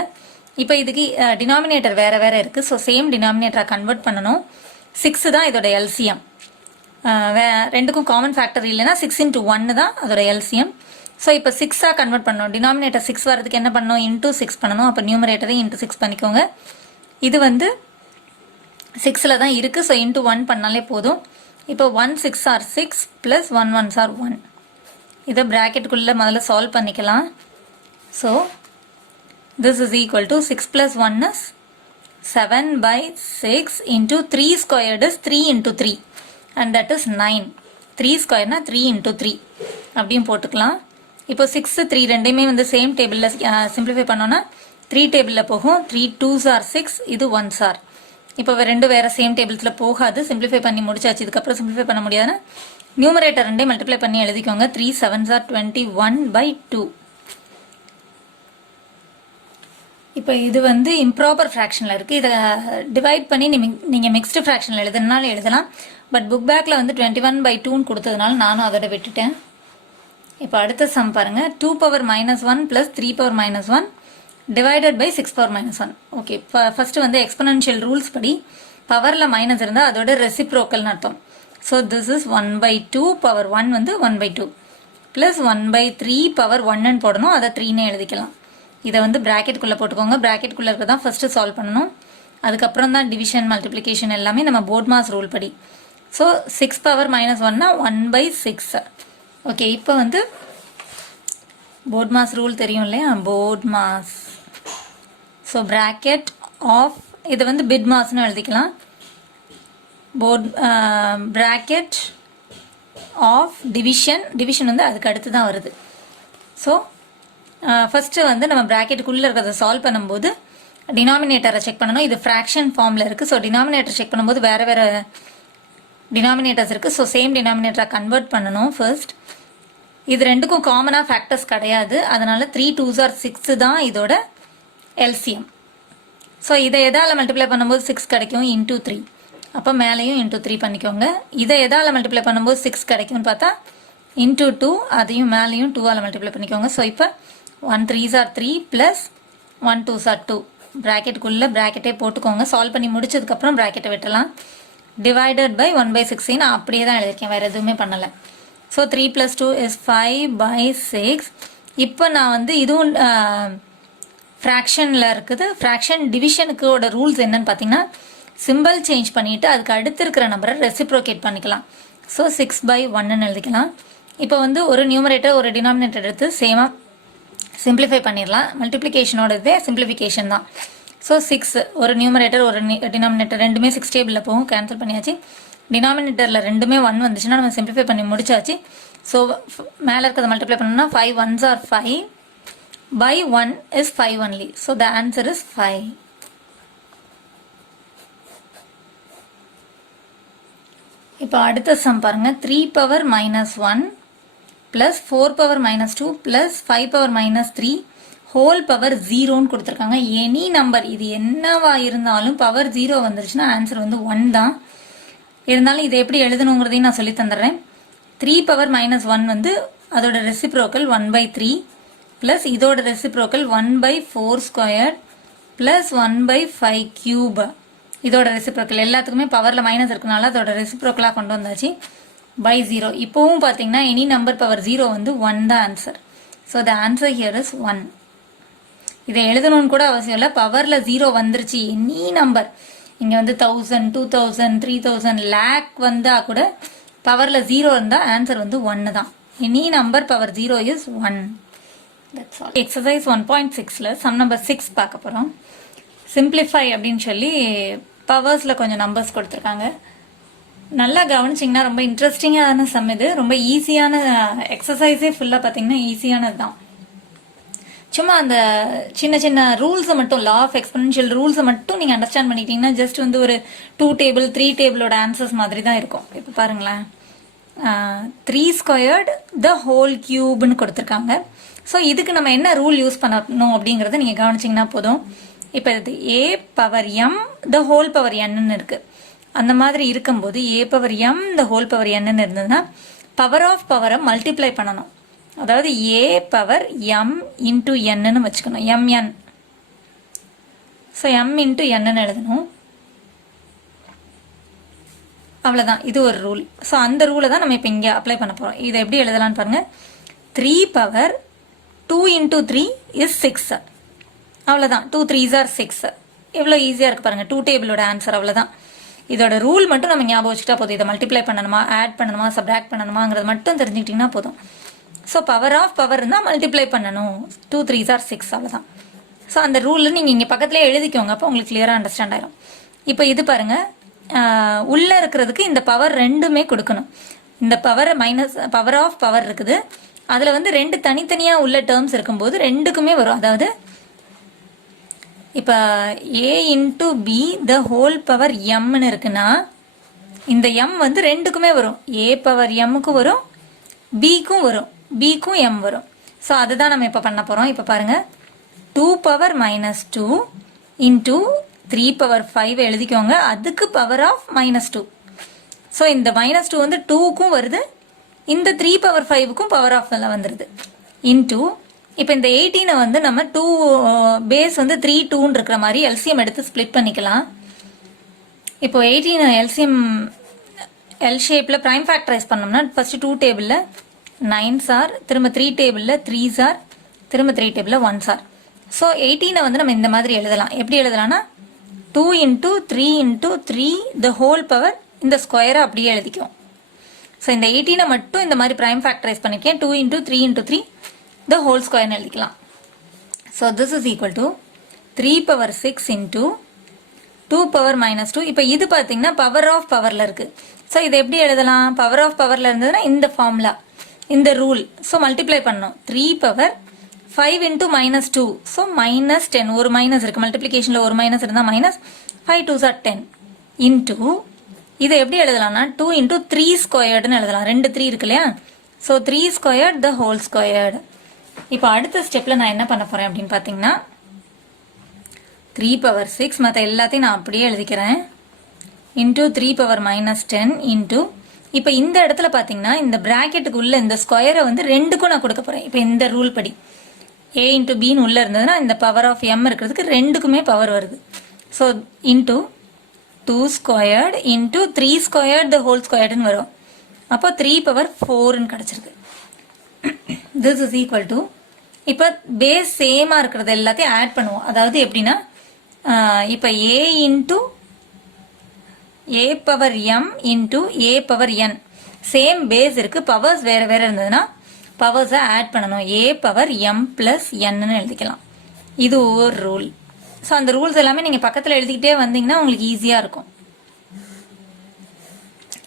இப்போ இதுக்கு டினாமினேட்டர் வேறு வேறு இருக்குது. ஸோ சேம் டினாமினேட்டரை கன்வெர்ட் பண்ணணும். 6 தான் இதோட எல்சிஎம். ரெண்டுக்கும் காமன் ஃபேக்டர் இல்லைன்னா 6 into 1 தான் அதோட எல்சிஎம். ஸோ இப்போ 6ஆக கன்வெர்ட் பண்ணணும். டினாமினேட்டர் 6 வரதுக்கு என்ன பண்ணணும், இன்டூ 6 பண்ணணும். அப்போ நியூமரேட்டரை இன்டூ 6 பண்ணிக்கோங்க. இது வந்து 6ல் தான் இருக்குது. ஸோ இன்டூ 1 பண்ணாலே போதும். இப்போ 1 6 are 6 ப்ளஸ் 1 1s are 1. இதை ப்ராக்கெட்டுக்குள்ளே முதல்ல சால்வ் பண்ணிக்கலாம். So this is equal to 6 + 1 is 7/6 into 3 squared is 3 into 3 and that is 9. 3 squareனா 3 into 3 அப்படியும் போட்டுக்கலாம். இப்போ 6 3 ரெண்டையுமே வந்து சேம் டேபிளில் சிம்பிளிஃபை பண்ணோன்னா 3 டேபிளில் போகும். 3 2s are 6, இது 1s are. இப்போ ரெண்டு வேறு சேம் டேபிள்ஸில் போகாது. சிம்பிளிஃபை பண்ணி முடிச்சாச்சு. இதுக்கப்புறம் சிம்பிளிஃபை பண்ண முடியாதுன்னா நியூமரேட்டர் ரெண்டே மல்டிப்ளை பண்ணி எழுதிக்கோங்க. 3 7s are 21/2. இப்போ இது வந்து இம்ப்ராப்பர் ஃப்ராக்ஷனில் இருக்குது. இதை டிவைட் பண்ணி நீங்கள் மிக்ஸ்டு ஃப்ராக்ஷனில் எழுதுனாலும் எழுதலாம். பட் புக் பேக்கில் வந்து 21/2ன்னு கொடுத்ததுனால நானும் அதோட விட்டுட்டேன். இப்போ அடுத்த சம் பாருங்கள். 2 power -1 + 3 power -1 divided by 6 power -1. Okay, first வந்து எக்ஸ்பனன்ஷியல் ரூல்ஸ் படி பவரில் மைனஸ் இருந்தால் அதோட ரெசிப்ரோக்கல்னு அர்த்தம். ஸோ திஸ் இஸ் 1/2 power 1 வந்து 1/2 ப்ளஸ் 1/3 power 1ன்னு போடணும். அதை 3ன்னு எழுதிக்கலாம். இதை வந்து ப்ராக்கெட்டுக்குள்ளே போட்டுக்கோங்க. ப்ராக்கெட்டுக்குள்ளே இருக்க தான் ஃபஸ்ட்டு சால்வ் பண்ணணும். அதுக்கப்புறம் தான் டிவிஷன் மல்டிப்ளிகேஷன் எல்லாமே நம்ம போர்ட் மாஸ் ரூல் படி. ஸோ 6 power -1னா 1/6. ஓகே, இப்போ வந்து போர்ட் மாஸ் ரூல் தெரியும் இல்லையா, BODMAS. So bracket of இதை வந்து பிட் மாஸ்ன்னு எழுதிக்கலாம். போர்ட் ப்ராக்கெட் ஆஃப் டிவிஷன் வந்து அதுக்கு அடுத்து தான் வருது. ஸோ ஃபஸ்ட்டு வந்து நம்ம ப்ராக்கெட்டுக்குள்ளே இருக்கிறத சால்வ் பண்ணும்போது டினாமினேட்டரை செக் பண்ணணும். இது ஃப்ராக்ஷன் ஃபார்மில் இருக்குது. ஸோ டினாமினேட்டர் செக் பண்ணும்போது வேறு வேறு டினாமினேட்டர்ஸ் இருக்குது. ஸோ சேம் டினாமினேட்டரை கன்வெர்ட் பண்ணணும் ஃபர்ஸ்ட். இது ரெண்டுக்கும் காமனாக ஃபேக்டர்ஸ் கிடையாது. அதனால் 3 2s are 6 தான் இதோட எல்சிஎம். ஸோ இதை எதால் மல்டிப்ளை பண்ணும்போது 6 கிடைக்கும், இன்டூ 3. அப்போ மேலேயும் இன்டூ 3 பண்ணிக்கோங்க. இதை எதால் மல்டிப்ளை பண்ணும்போது 6 கிடைக்கும்னு பார்த்தா இன்டூ 2, அதையும் மேலேயும் 2ஆல் மல்டிப்ளை பண்ணிக்கோங்க. ஸோ இப்போ 1 3s are 3 plus 1 2s are 2. ப்ராக்கெட்டுக்குள்ளே ப்ராக்கெட்டே போட்டுக்கோங்க. சால்வ் பண்ணி முடிச்சதுக்கப்புறம் ப்ராக்கெட்டை விட்டலாம். டிவைடட் பை 1/16 நான் அப்படியே தான் எழுதியிருக்கேன், வேறு எதுவுமே பண்ணலை. So 3 + 2 is 5/6. இப்போ நான் வந்து இதுவும் ஃப்ராக்ஷனில் இருக்குது. ஃப்ராக்ஷன் டிவிஷனுக்கோட ரூல்ஸ் என்னன்னு பார்த்தீங்கன்னா, சிம்பிள் சேஞ்ச் பண்ணிவிட்டு அதுக்கு அடுத்து இருக்கிற நம்பரை ரெசிப்ரோகேட் பண்ணிக்கலாம். ஸோ 6/1ன்னு எழுதிக்கலாம். இப்போ வந்து ஒரு நியூமரேட்டர் ஒரு டினாமினேட்டர் எடுத்து சேமாக சிம்பிளிஃபை பண்ணிடலாம். மல்டிப்ளிகேஷனோட இதே சிம்பிளிஃபிகேஷன் தான். ஸோ 6 ஒரு நியூமரேட்டர் ஒரு டினாமினேட்டர் ரெண்டுமே 6 டேபிளில் போகும். கேன்சல் பண்ணியாச்சு. டினாமினேட்டரில் ரெண்டுமே 1 வந்துச்சுன்னா நம்ம சிம்பிளிஃபை பண்ணி முடிச்சாச்சு. ஸோ மேலே இருக்கிறத மல்டிப்ளை பண்ணோம்னா 5 1s are 5 by 1 is 5 only. So the answer is 5. இப்போ அடுத்த சம் பாருங்க. 3 power -1 plus 4 power -2 plus 5 power -3 whole power 0ன்னு கொடுத்துருக்காங்க. எனி நம்பர் இது என்னவா இருந்தாலும் பவர் 0 வந்துருச்சுன்னா ஆன்சர் வந்து 1 தான். இருந்தாலும் இதை எப்படி எழுதணுங்கிறதையும் நான் சொல்லி தந்துடுறேன். 3 power -1 வந்து அதோட ரெசிப்ரோக்கல் 1/3 ப்ளஸ் இதோட ரெசிப்ரோக்கல் 1/4² ப்ளஸ் 1/5³ இதோட ரெசிப்ரோக்கல். எல்லாத்துக்குமே பவரில் மைனஸ் இருக்கனால அதோட ரெசிப்ரோக்கலாக கொண்டு வந்தாச்சு. பை 0. இப்போவும் பார்த்தீங்கன்னா எனி நம்பர் பவர் 0 வந்து 1 தான் answer. So the answer here is 1. இதை எழுதணும்னு கூட அவசியம் இல்லை. பவரில் 0 வந்துருச்சு எனி நம்பர். இங்கே வந்து 1000 2000 3000 லேக் வந்தால் கூட பவரில் 0 இருந்தால் ஆன்சர் வந்து 1 தான். Any number power 0 is 1. That's all. Exercise 1.6ல் சம் நம்பர் 6 பார்க்க போகிறோம். சிம்பிளிஃபை அப்படின்னு சொல்லி பவர்ஸில் கொஞ்சம் நம்பர்ஸ் கொடுத்துருக்காங்க. நல்லா கவனிச்சிங்கன்னா ரொம்ப இன்ட்ரெஸ்டிங்கான சம் இது. ரொம்ப ஈஸியான எக்ஸசைஸே ஃபுல்லாக பார்த்தீங்கன்னா ஈஸியானது தான். சும்மா அந்த சின்ன சின்ன ரூல்ஸை மட்டும், லா ஆஃப் எக்ஸ்பெனன்ஷியல் ரூல்ஸை மட்டும் நீங்கள் அண்டர்ஸ்டாண்ட் பண்ணிட்டீங்கன்னா ஜஸ்ட் வந்து ஒரு 2 டேபிள் 3 டேபிளோட ஆன்சர்ஸ் மாதிரி தான் இருக்கும். இப்போ பாருங்களேன், 3² the whole cubeன்னு கொடுத்துருக்காங்க. ஸோ இதுக்கு நம்ம என்ன ரூல் யூஸ் பண்ணணும் அப்படிங்கிறத நீங்கள் கவனிச்சிங்கன்னா போதும். இப்போ இது a power m the whole power nன்னு இருக்குது. அந்த மாதிரி இருக்கும்போது a power m the whole power nன்னு இருந்ததுன்னா பவர் ஆஃப் பவரை மல்டிப்ளை பண்ணணும். அதாவது a power m into nன்னு வச்சுக்கணும். mn. ஸோ m into nன்னு எழுதணும். அவ்வளோதான், இது ஒரு ரூல். ஸோ அந்த ரூலை தான் நம்ம இப்போ இங்கே அப்ளை பண்ண போகிறோம். இதை எப்படி எழுதலான்னு பாருங்கள். 3 power 2 into 3 is 6. அவ்வளோதான். 2 3s are 6. எவ்வளோ ஈஸியாக இருக்குது பாருங்கள். 2 டேபிளோட ஆன்சர் அவ்வளோதான். இதோட ரூல் மட்டும் நம்ம ஞாபகம் வச்சுட்டா போதும். இதை மல்டிப்ளை பண்ணணுமா, ஆட் பண்ணணுமா, சப்ராக்ட் பண்ணணுமாங்கிறது மட்டும் தெரிஞ்சுக்கிட்டிங்கன்னா போதும். ஸோ பவர் ஆஃப் பவர் இருந்தால் மல்டிப்ளை பண்ணணும். 2 3s are 6 அவ்வளோதான். ஸோ அந்த ரூலில் நீங்கள் இங்கே பக்கத்துலேயே எழுதிக்கோங்க. அப்போ உங்களுக்கு கிளியராக அண்டர்ஸ்டாண்ட் ஆகிடும். இப்போ இது பாருங்கள், உள்ளே இருக்கிறதுக்கு இந்த பவர் ரெண்டுமே கொடுக்கணும். இந்த பவர் பவர் ஆஃப் பவர் இருக்குது. அதில் வந்து 2 தனித்தனியாக உள்ள டேர்ம்ஸ் இருக்கும்போது ரெண்டுக்குமே வரும். அதாவது இப்போ a into b the whole power mன்னு இருக்குன்னா இந்த m வந்து ரெண்டுக்குமே வரும், a பவர் mக்கு வரும், bக்கும் வரும், bக்கும் m வரும். ஸோ அதுதான் நம்ம இப்போ பண்ண போகிறோம். இப்போ பாருங்கள், 2 பவர் மைனஸ் 2 இன்ட்டு 3 பவர் 5 எழுதிக்கோங்க, அதுக்கு பவர் ஆஃப் -2. ஸோ இந்த -2 வந்து 2க்கும் வருது, இந்த 3 பவர் 5க்கும் பவர் ஆஃப் வந்துடுது. இன்ட்டு இப்போ இந்த 18 வந்து நம்ம 2 பேஸ் வந்து 3 2ன்னு இருக்கிற மாதிரி எல்சிஎம் எடுத்து ஸ்ப்ளிட் பண்ணிக்கலாம். இப்போ 18 எல்சிஎம் எல் ஷேப்பில் ப்ரைம் ஃபேக்டரைஸ் பண்ணோம்னா ஃபஸ்ட்டு 2 டேபிளில் 9 சார், திரும்ப 3 டேபிளில் 3 சார், திரும்ப 3 டேபிளில் 1 சார். ஸோ 18 வந்து நம்ம இந்த மாதிரி எழுதலாம். எப்படி எழுதலாம்னா 2 into 3 into 3 the whole power, இந்த ஸ்கொயரை அப்படியே எழுதிக்கும். ஸோ இந்த 18 மட்டும் இந்த மாதிரி ப்ரைம் ஃபேக்டரைஸ் பண்ணிக்கேன், 2 இன்ட்டு 3 இன்ட்டு 3 த ஹோல் ஸ்கொயர்னு எழுதிக்கலாம். So this is equal to 3 power 6 into 2 power -2. இப்போ இது பார்த்தீங்கன்னா பவர் ஆஃப் பவரில் இருக்குது. ஸோ இதை எப்படி எழுதலாம்? பவர் ஆஃப் பவரில் இருந்ததுன்னா இந்த ஃபார்முலா, இந்த ரூல். ஸோ மல்டிப்ளை பண்ணோம், 3 பவர் 5 இன்ட்டு -2. ஸோ -10, ஒரு மைனஸ் இருக்குது, மல்டிப்ளிகேஷனில் ஒரு மைனஸ் இருந்தால் -5 2s are 10 இன்ட்டு இதை எப்படி எழுதலாம்னா 2 இன்ட்டு 3 ஸ்கொயர்டுன்னு எழுதலாம். 2 3 இருக்கு இல்லையா? So 3 squared the whole squared. இப்போ அடுத்த ஸ்டெப்பில் நான் என்ன பண்ண போகிறேன் அப்படின்னு பார்த்தீங்கன்னா 3 பவர் 6 மற்ற எல்லாத்தையும் நான் அப்படியே எழுதிக்கிறேன், இன்ட்டு 3 பவர் -10 இன்ட்டு இப்போ இந்த இடத்துல பார்த்தீங்கன்னா இந்த ப்ராக்கெட்டுக்குள்ளே இந்த ஸ்கொயரை வந்து ரெண்டுக்கும் நான் கொடுக்க போகிறேன். இப்போ இந்த ரூல் படி a இன்ட்டு பின்னு உள்ளே இருந்ததுன்னா இந்த பவர் ஆஃப் m இருக்கிறதுக்கு ரெண்டுக்குமே பவர் வருது. So into 2 squared into 3 squared the whole ஸ்கொயர்டுன்னு வரும். அப்போ 3 பவர் 4ன்னு கிடச்சிருக்கு. திஸ் இஸ் ஈக்குவல் டு, இப்போ பேஸ் சேமாக இருக்கிறது எல்லாத்தையும் ஆட் பண்ணுவோம். அதாவது எப்படின்னா இப்போ a into a power m into a power n, same base இருக்குது, பவர்ஸ் வேறு வேறு இருந்ததுன்னா பவர்ஸை ஆட் பண்ணணும். a பவர் m ப்ளஸ் nன்னு எழுதிக்கலாம். இது ஒரு ரூல். ஸோ அந்த ரூல்ஸ் எல்லாமே நீங்கள் பக்கத்தில் எழுதிக்கிட்டே வந்தீங்கன்னா உங்களுக்கு ஈஸியாக இருக்கும்.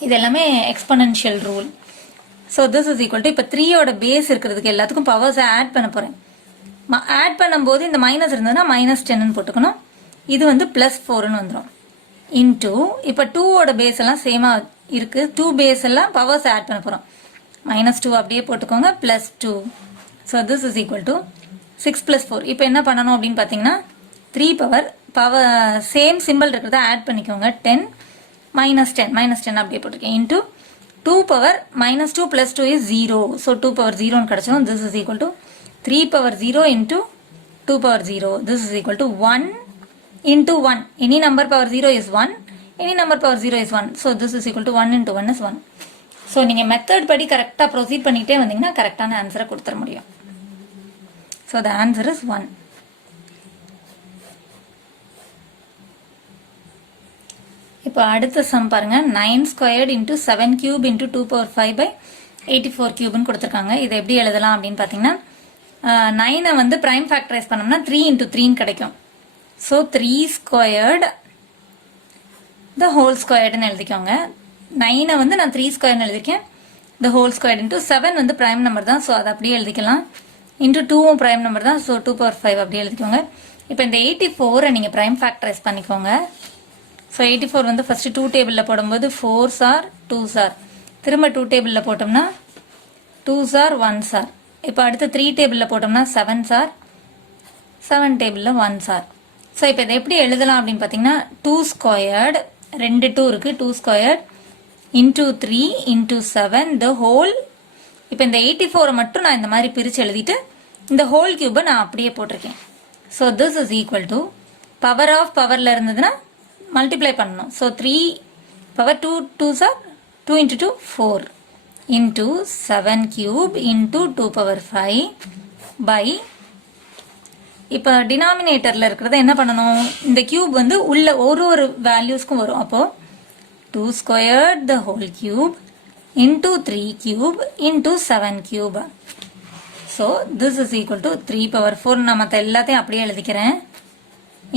இது எல்லாமே exponential rule. So this is equal to, இப்போ 3யோட பேஸ் இருக்கிறதுக்கு எல்லாத்துக்கும் பவர்ஸை ஆட் பண்ண போகிறேன். ஆட் பண்ணும்போது இந்த மைனஸ் இருந்ததுன்னா -10ன்னு போட்டுக்கணும், இது வந்து +4ன்னு வந்துடும். இன்ட்டு இப்போ 2வோட பேஸ் எல்லாம் சேமாக இருக்குது, 2 பேஸ் எல்லாம் பவர்ஸ் ஆட் பண்ண போகிறோம். -2 அப்படியே போட்டுக்கோங்க, +2. So this is equal to 6 + 4. இப்போ என்ன பண்ணணும் அப்படின்னு பார்த்தீங்கன்னா 3 பவர் சேம் சிம்பிள் இருக்கிறத ஆட் பண்ணிக்கோங்க, 10 -10 அப்படியே போட்டிருக்கேன், into 2 power -2 + 2 is 0. So 2 power 0ன்னு கிடச்சிடும். This is equal to 3 power 0 into 2 power 0. This is equal to 1 into 1. Any number power 0 is 1, any number power 0 is 1. So this is equal to 1 into 1 is 1. So நீங்கள் method படி கரெக்டாக proceed பண்ணிகிட்டே வந்தீங்கன்னா கரெக்டான ஆன்சரை கொடுத்துட முடியும். So the answer is 1. இப்போ அடுத்த சம் பாருங்க, 9 squared into 7 cube into 2 power 5/84 கியூப்னு கொடுத்துருக்காங்க. இதை எப்படி எழுதலாம் அப்படின்னு பார்த்தீங்கன்னா 9 வந்து ப்ரைம் ஃபேக்டரைஸ் பண்ணோம்னா 3 இன்ட்டு 3ன்னு கிடைக்கும். ஸோ 3 ஸ்கொயர்டு த ஹோல் ஸ்கொயர்டுன்னு எழுதிக்கோங்க. 9 வந்து நான் 3 ஸ்கொயர்னு எழுதிருக்கேன், த ஹோல் ஸ்கொயர்டு இன்ட்டு 7 வந்து ப்ரைம் நம்பர் தான், ஸோ அதை அப்படியே எழுதிக்கலாம். இன்ட்டு 2வும் ப்ரைம் நம்பர் தான், ஸோ 2 பவர் 5 அப்படியே எழுதிக்கோங்க. இப்போ இந்த 84 நீங்கள் ப்ரைம் ஃபேக்டரைஸ் பண்ணிக்கோங்க. ஸோ 84 வந்து ஃபஸ்ட்டு 2 டேபிளில் போடும்போது 4 சார் 2 சார், திரும்ப 2 டேபிளில் போட்டோம்னா 2 சார் 1 சார். இப்போ அடுத்து 3 டேபிளில் போட்டோம்னா 7 சார், 7 டேபிளில் 1 சார். ஸோ இப்போ இதை எப்படி எழுதலாம் அப்படின்னு பார்த்தீங்கன்னா 2 ஸ்கொயர்டு, 2 2 இருக்குது, 2 squared into 3 into 7 the whole. இப்போ இந்த 84 மட்டும் நான் இந்த மாதிரி பிரித்து எழுதிட்டு இந்த ஹோல் கியூபை நான் அப்படியே போட்டிருக்கேன். So this is equal to, power of பவரில் இருந்ததுன்னா மல்டிப்ளை பண்ணணும். So 3 power 2 2s are 2 into 2 4 into 7 cube into 2 power 5 by, இப்போ டினாமினேட்டரில் இருக்கிறத என்ன பண்ணணும், இந்த கியூப் வந்து உள்ள ஒரு வேல்யூஸ்க்கும் வரும். அப்போது 2 squared the whole cube into 3 cube into 7 cube. So this is equal to 3 power 4. நான் மற்ற எல்லாத்தையும் அப்படியே எழுதிக்கிறேன்,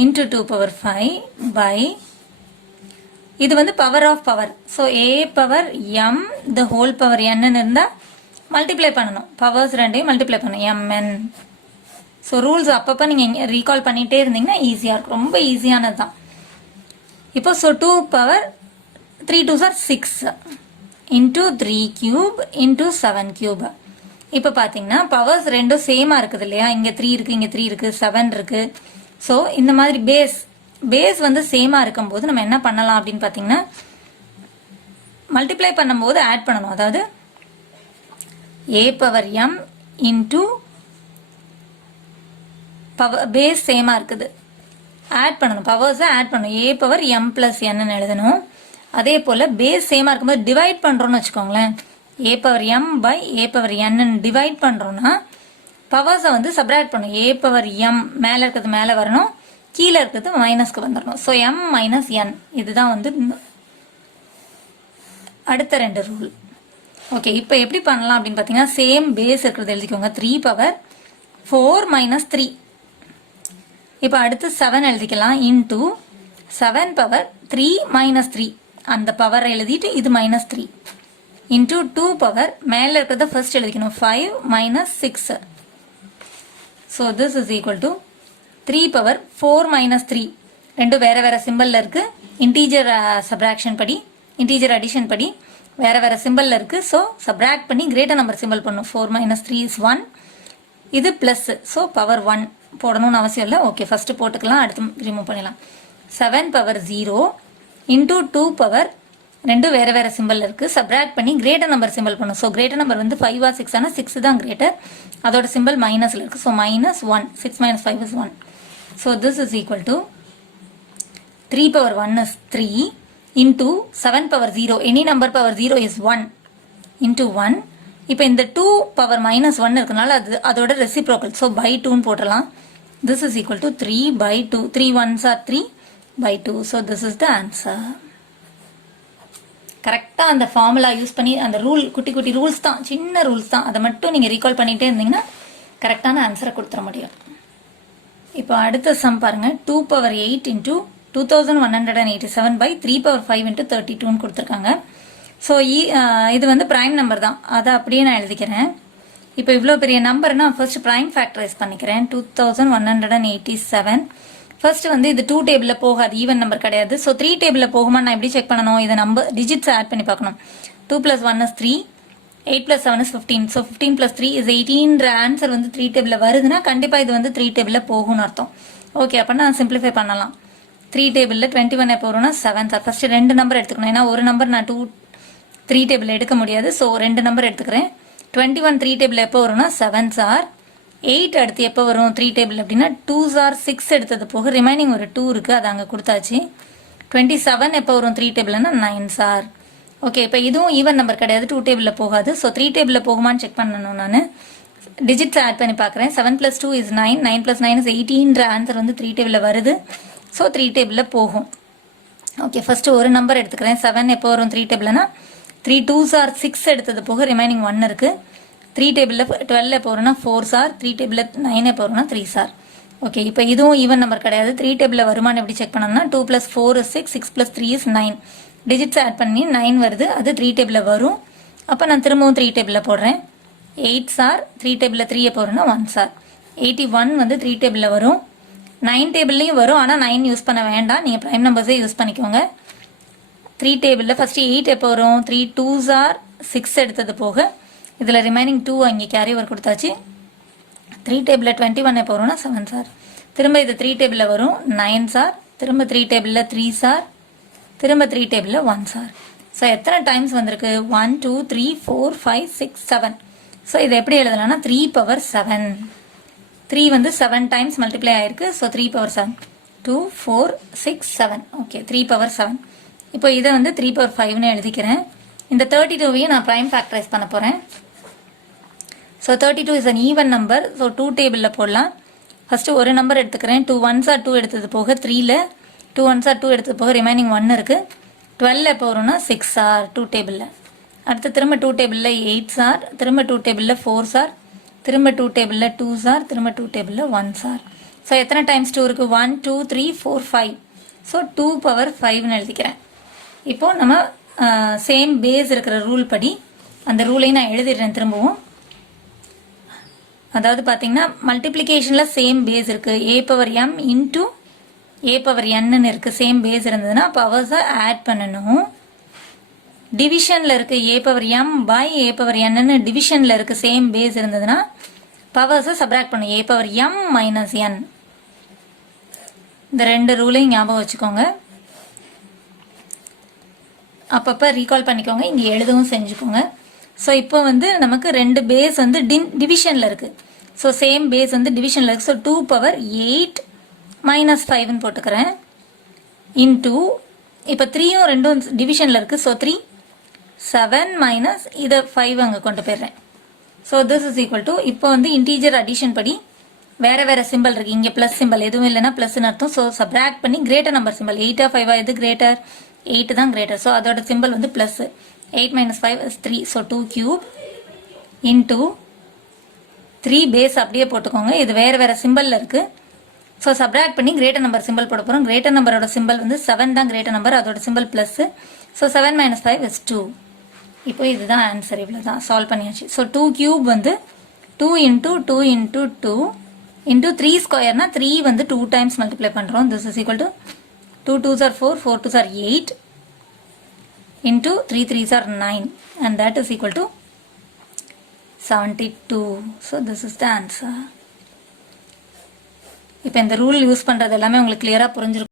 into 2 power 5 by, இது வந்து power of power. So a power m the whole power n இருந்தால் மல்டிப்ளை பண்ணணும், பவர்ஸ் ரெண்டையும் மல்டிப்ளை பண்ணணும், mn. ஸோ ரூல்ஸ் அப்பப்போ நீங்கள் ரீகால் பண்ணிகிட்டே இருந்தீங்கன்னா ஈஸியாக இருக்கும், ரொம்ப ஈஸியானது தான். இப்போ so 2 power 3 2s are 6 into 3 cube into 7 cube. இப்போ பார்த்தீங்கன்னா பவர்ஸ் ரெண்டும் சேமாக இருக்குது இல்லையா, இங்கே 3 இருக்குது, இங்கே 3 இருக்குது, 7 இருக்குது. ஸோ இந்த மாதிரி பேஸ் வந்து சேமாக இருக்கும்போது நம்ம என்ன பண்ணலாம் அப்படின்னு பார்த்தீங்கன்னா, மல்டிப்ளை பண்ணும்போது ஆட் பண்ணணும். அதாவது a power m into base சேமாக இருக்குது, ஆட் பண்ணணும், பவர்ஸை ஆட் பண்ணணும். a power m plus n எழுதணும். அதே போல் பேஸ் சேமாக இருக்கும்போது டிவைட் பண்ணுறோன்னு வச்சுக்கோங்களேன், a power m by a power n divide பண்ணுறோன்னா பவர்ஸை வந்து சப்ராக்ட் பண்ணும். a பவர் m மேலே இருக்கிறது மேலே வரணும், கீழே இருக்கிறது மைனஸ்க்கு வந்துடணும். ஸோ m மைனஸ் n இதுதான் வந்து அடுத்த 2 ரூல். ஓகே, இப்போ எப்படி பண்ணலாம் அப்படின்னு பார்த்தீங்கன்னா, சேம் பேஸ் இருக்கிறது எழுதிக்கோங்க. 3 பவர் 4 மைனஸ் 3. இப்போ அடுத்து 7 எழுதிக்கலாம். இன்டூ 7 பவர் 3 மைனஸ் 3, அந்த பவர் எழுதிட்டு இது மைனஸ் 3 இன்டூ 2 பவர் மேலே இருக்கிறத ஃபர்ஸ்ட் எழுதிக்கணும், 5 minus 6. So this is equal to 3 power 4 minus 3. ரெண்டும் வேறு வேறு சிம்பிளில் இருக்குது. இன்டீஜர் சப்ராக்ஷன் படி, இன்டீஜர் அடிஷன் படி வேறு வேறு சிம்பிளில் இருக்குது. ஸோ சப்ராக்ட் பண்ணி கிரேட்டர் நம்பர் சிம்பிள் பண்ணணும். 4 மைனஸ் 3 இஸ் 1. இது ப்ளஸ், ஸோ பவர் 1 போடணும்னு அவசியம் இல்லை. ஓகே, ஃபஸ்ட்டு போட்டுக்கலாம், அடுத்து ரிமூவ் பண்ணிடலாம். 7 பவர் 0 இன்டூ 2 பவர் ரெண்டும் வேறு வேறு சிம்பிள் இருக்குது. சப்ராக்ட் பண்ணி கிரேட்டர் நம்பர் சிம்பிள் பண்ணும். ஸோ கிரேட்டர் நம்பர் வந்து 5 ஆர் 6 ஆனால் 6 தான் கிரேட்டர், அதோட சிம்பிள் மைனஸில் இருக்குது. So minus 1, 6 minus 5 is 1. So this is equal to 3 power 1 is 3 into 7 power 0, any number power 0 is 1 into 1. இப்போ இந்த 2 பவர் மைனஸ் 1 இருக்கனால அதோட ரெசிப்ரோக்கல், ஸோ பை 2ன்னு போட்டலாம். This is equal to 3 by 2. 3 1s are 3 by 2. So this is the answer. கரெக்டாக அந்த formula use பண்ணி, அந்த ரூல் குட்டி குட்டி ரூல்ஸ் தான், சின்ன ரூல்ஸ் தான், அதை மட்டும் நீங்கள் ரீகால் பண்ணிகிட்டே இருந்தீங்கன்னா கரெக்டான ஆன்சரை கொடுத்துட முடியும். இப்போ அடுத்த சம் பாருங்கள். 2 power 8 into 2187 by 3 power 5 into 32ன்னு கொடுத்துருக்காங்க. ஸோ இது வந்து ப்ரைம் நம்பர் தான், அதை அப்படியே நான் எழுதிக்கிறேன். இப்போ இவ்வளோ பெரிய நம்பர்னா ஃபர்ஸ்ட் ப்ரைம் ஃபேக்டரைஸ் பண்ணிக்கிறேன். 2187. ஃபர்ஸ்ட் வந்து இது 2 டேபிளில் போகாது, ஈவன் நம்பர் கிடையாது. ஸோ 3 டேபிளில் போகுமா நான் எப்படி செக் பண்ணணும், இதை நம்பர் டிஜிட்ஸ் ஆட் பண்ணி பார்க்கணும். 2 + 1 is 3, 8 + 7 is 15. So 15 + 3 is 18ன்ற answer வந்து 3 டேபிளில் வருதுன்னா கண்டிப்பாக இது வந்து 3 டேபிளில் போகும்னு அர்த்தம். ஓகே, அப்போ நான் சிம்பிளிஃபை பண்ணலாம். 3 டேபிளில் 21 எப்போ வரும்னா 7 சார். ஃபர்ஸ்ட் 2 நம்பர் எடுத்துக்கணும், ஏன்னா ஒரு நம்பர் நான் 3 டேபிள் எடுக்க முடியாது. ஸோ 2 நம்பர் எடுத்துக்கிறேன். 21 3 டேபிள் எப்போ வரும்னா 7 சார். 8 அடுத்து எப்போ வரும் 3 டேபிள் அப்படின்னா 2s are 6 எடுத்தது போக ரிமைனிங் ஒரு 2 இருக்குது, அது அங்கே கொடுத்தாச்சு. 27 எப்போ வரும் 3 டேபிள்னா 9 சார். ஓகே, இப்போ இதுவும் ஈவன் நம்பர் கிடையாது, 2 டேபிளில் போகாது. ஸோ 3 டேபிளில் போகுமான்னு செக் பண்ணணும். நான் டிஜிட்ஸ் ஆட் பண்ணி பார்க்குறேன். 7 + 2 is 9, 9 + 9 is 18ன்ற ஆன்சர் வந்து 3 டேபிளில் வருது. ஸோ 3 டேபிளில் போகும். ஓகே, ஃபஸ்ட்டு ஒரு நம்பர் எடுத்துக்கிறேன். 7 எப்போ வரும் 3 டேபிள்னா 3 2s are 6 எடுத்தது போக ரிமைனிங் 1 இருக்குது. 3 டேபிளில் 12 எப்போ வரும்னா 4 சார். 3 டேபிளில் 9 எப்போ வரும்னா 3 சார். ஓகே, இப்போ இதுவும் ஈவன் நம்பர் கிடையாது. 3 டேபிளில் வருமானு எப்படி செக் பண்ணணும்னா 2 + 4 is 6, 6 + 3 is 9. டிஜிட்ஸ் ஆட் பண்ணி 9 வருது, அது 3 டேபிளில் வரும். அப்போ நான் திரும்பவும் 3 டேபிளில் போடுறேன். 8 சார். 3 டேபிளில் 3 எப்போ வரும்னா 1 சார். 81 வந்து 3 டேபிளில் வரும். 9 டேபிள்லையும் வரும், ஆனால் 9 யூஸ் பண்ண வேண்டாம், நீங்கள் ப்ரைம் நம்பர்ஸே யூஸ் பண்ணிக்கோங்க. 3 டேபிளில் ஃபஸ்ட்டு 8 எப்போ வரும், 3 2s are 6 எடுத்தது போக இதில் ரிமைனிங் 2 அங்கே கேரி ஓவர் கொடுத்தாச்சு. 3 டேபிளில் 21 எப்போ வரும்னா 7 சார். திரும்ப இது 3 டேபிளில் வரும் 9 சார். திரும்ப 3 டேபிளில் 3 சார். திரும்ப 3 டேபிளில் 1 சார். ஸோ எத்தனை டைம்ஸ் வந்திருக்கு, 1 2 3 4 5 6 7. ஸோ இதை எப்படி எழுதலாம்னா 3 பவர் 7. 3 வந்து 7 டைம்ஸ் மல்டிப்ளை ஆயிருக்கு. So 3 power 7, 2 4 6 7. Okay, 3 power 7. இப்போ இதை வந்து 3 பவர் 5ன்னு எழுதிக்கிறேன். இந்த 32வையும் நான் ப்ரைம் ஃபேக்டரைஸ் பண்ண போகிறேன். So 32 is an even number. So 2 டேபிளில் போடலாம். ஃபஸ்ட்டு ஒரு நம்பர் எடுத்துக்கிறேன். 2 1s are 2 எடுத்தது போக 3ல் 2 1s are 2 எடுத்தது போக ரிமைனிங் 1 இருக்குது. 12 எப்போ வரும்னா 6 சார் 2 டேபிளில். அடுத்து திரும்ப 2 டேபிளில் 8 சார். திரும்ப 2 டேபிளில் 4 சார். திரும்ப 2 டேபிளில் 2 சார். திரும்ப 2 டேபிளில் 1 சார். ஸோ எத்தனை டைம்ஸ் 2 இருக்குது, 1 2 3 4 5. ஸோ 2 பவர் 5ன்னு எழுதிக்கிறேன். இப்போது நம்ம சேம் பேஸ் இருக்கிற ரூல் படி அந்த ரூலையும் நான் எழுதிடுறேன் திரும்பவும். அதாவது பார்த்தீங்கன்னா மல்டிப்ளிகேஷனில் சேம் பேஸ் இருக்குது. a power m into a power nன்னு இருக்குது. சேம் பேஸ் இருந்ததுன்னா பவர்ஸை ஆட் பண்ணணும். டிவிஷனில் இருக்குது a power m by a power என்னன்னு டிவிஷனில் இருக்குது சேம் பேஸ் இருந்ததுன்னா பவர்ஸை சப்ராக்ட் பண்ணும் a power m minus n. இந்த ரெண்டு ரூலையும் ஞாபகம் வச்சுக்கோங்க, அப்பப்போ ரீகால் பண்ணிக்கோங்க, இங்கே எழுதவும் செஞ்சுக்கோங்க. ஸோ இப்போ வந்து நமக்கு ரெண்டு பேஸ் வந்து டிவிஷனில் இருக்குது. ஸோ சேம் பேஸ் வந்து டிவிஷனில் இருக்குது. ஸோ 2 பவர் 8 மைனஸ் 5ன்னு போட்டுக்கிறேன் இன்டூ இப்போ 3யும் 2ம் டிவிஷனில் இருக்குது. ஸோ 3 7 மைனஸ் இதை 5 அங்கே கொண்டு போயிடுறேன். So this is equal to இப்போ வந்து இன்டீஜர் அடிஷன் படி வேறு வேறு சிம்பிள் இருக்குது. இங்கே ப்ளஸ் சிம்பிள் எதுவும் இல்லைன்னா ப்ளஸ்ன்னு அர்த்தம். ஸோ சப்ராக்ட் பண்ணி கிரேட்டர் நம்பர் சிம்பிள் 8 5 எது கிரேட்டர் 8 தான் கிரேட்டர். ஸோ அதோட சிம்பிள் வந்து plus 8 minus 5 is 3. So 2 cube into 3 base அப்படியே போட்டுக்கோங்க, இது வேறு வேறு சிம்பிளில் இருக்குது. ஸோ சப்ராக்ட் பண்ணி கிரேட்டர் நம்பர் சிம்பிள் போட போகிறோம். கிரேட்டர் நம்பரோட சிம்பிள் வந்து 7 தான் கிரேட்டர் நம்பர், அதோட symbol plus. So 7 minus 5 is 2. இப்போ இதுதான் ஆன்சர், இவ்வளோ தான் சால்வ் பண்ணியாச்சு. ஸோ 2 cube வந்து 2 into 2 into 2 into 3 ஸ்கொயர்னா 3 வந்து 2 times மல்டிப்ளை பண்ணுறோம். This is equal to 2 2s are 4 4 2s are 8 into 3 3s are 9 and that is equal to 72. So this is the answer. இப்போ இந்த ரூல் யூஸ் பண்ணுறது எல்லாமே உங்களுக்கு கிளியராக புரிஞ்சிருக்கும்.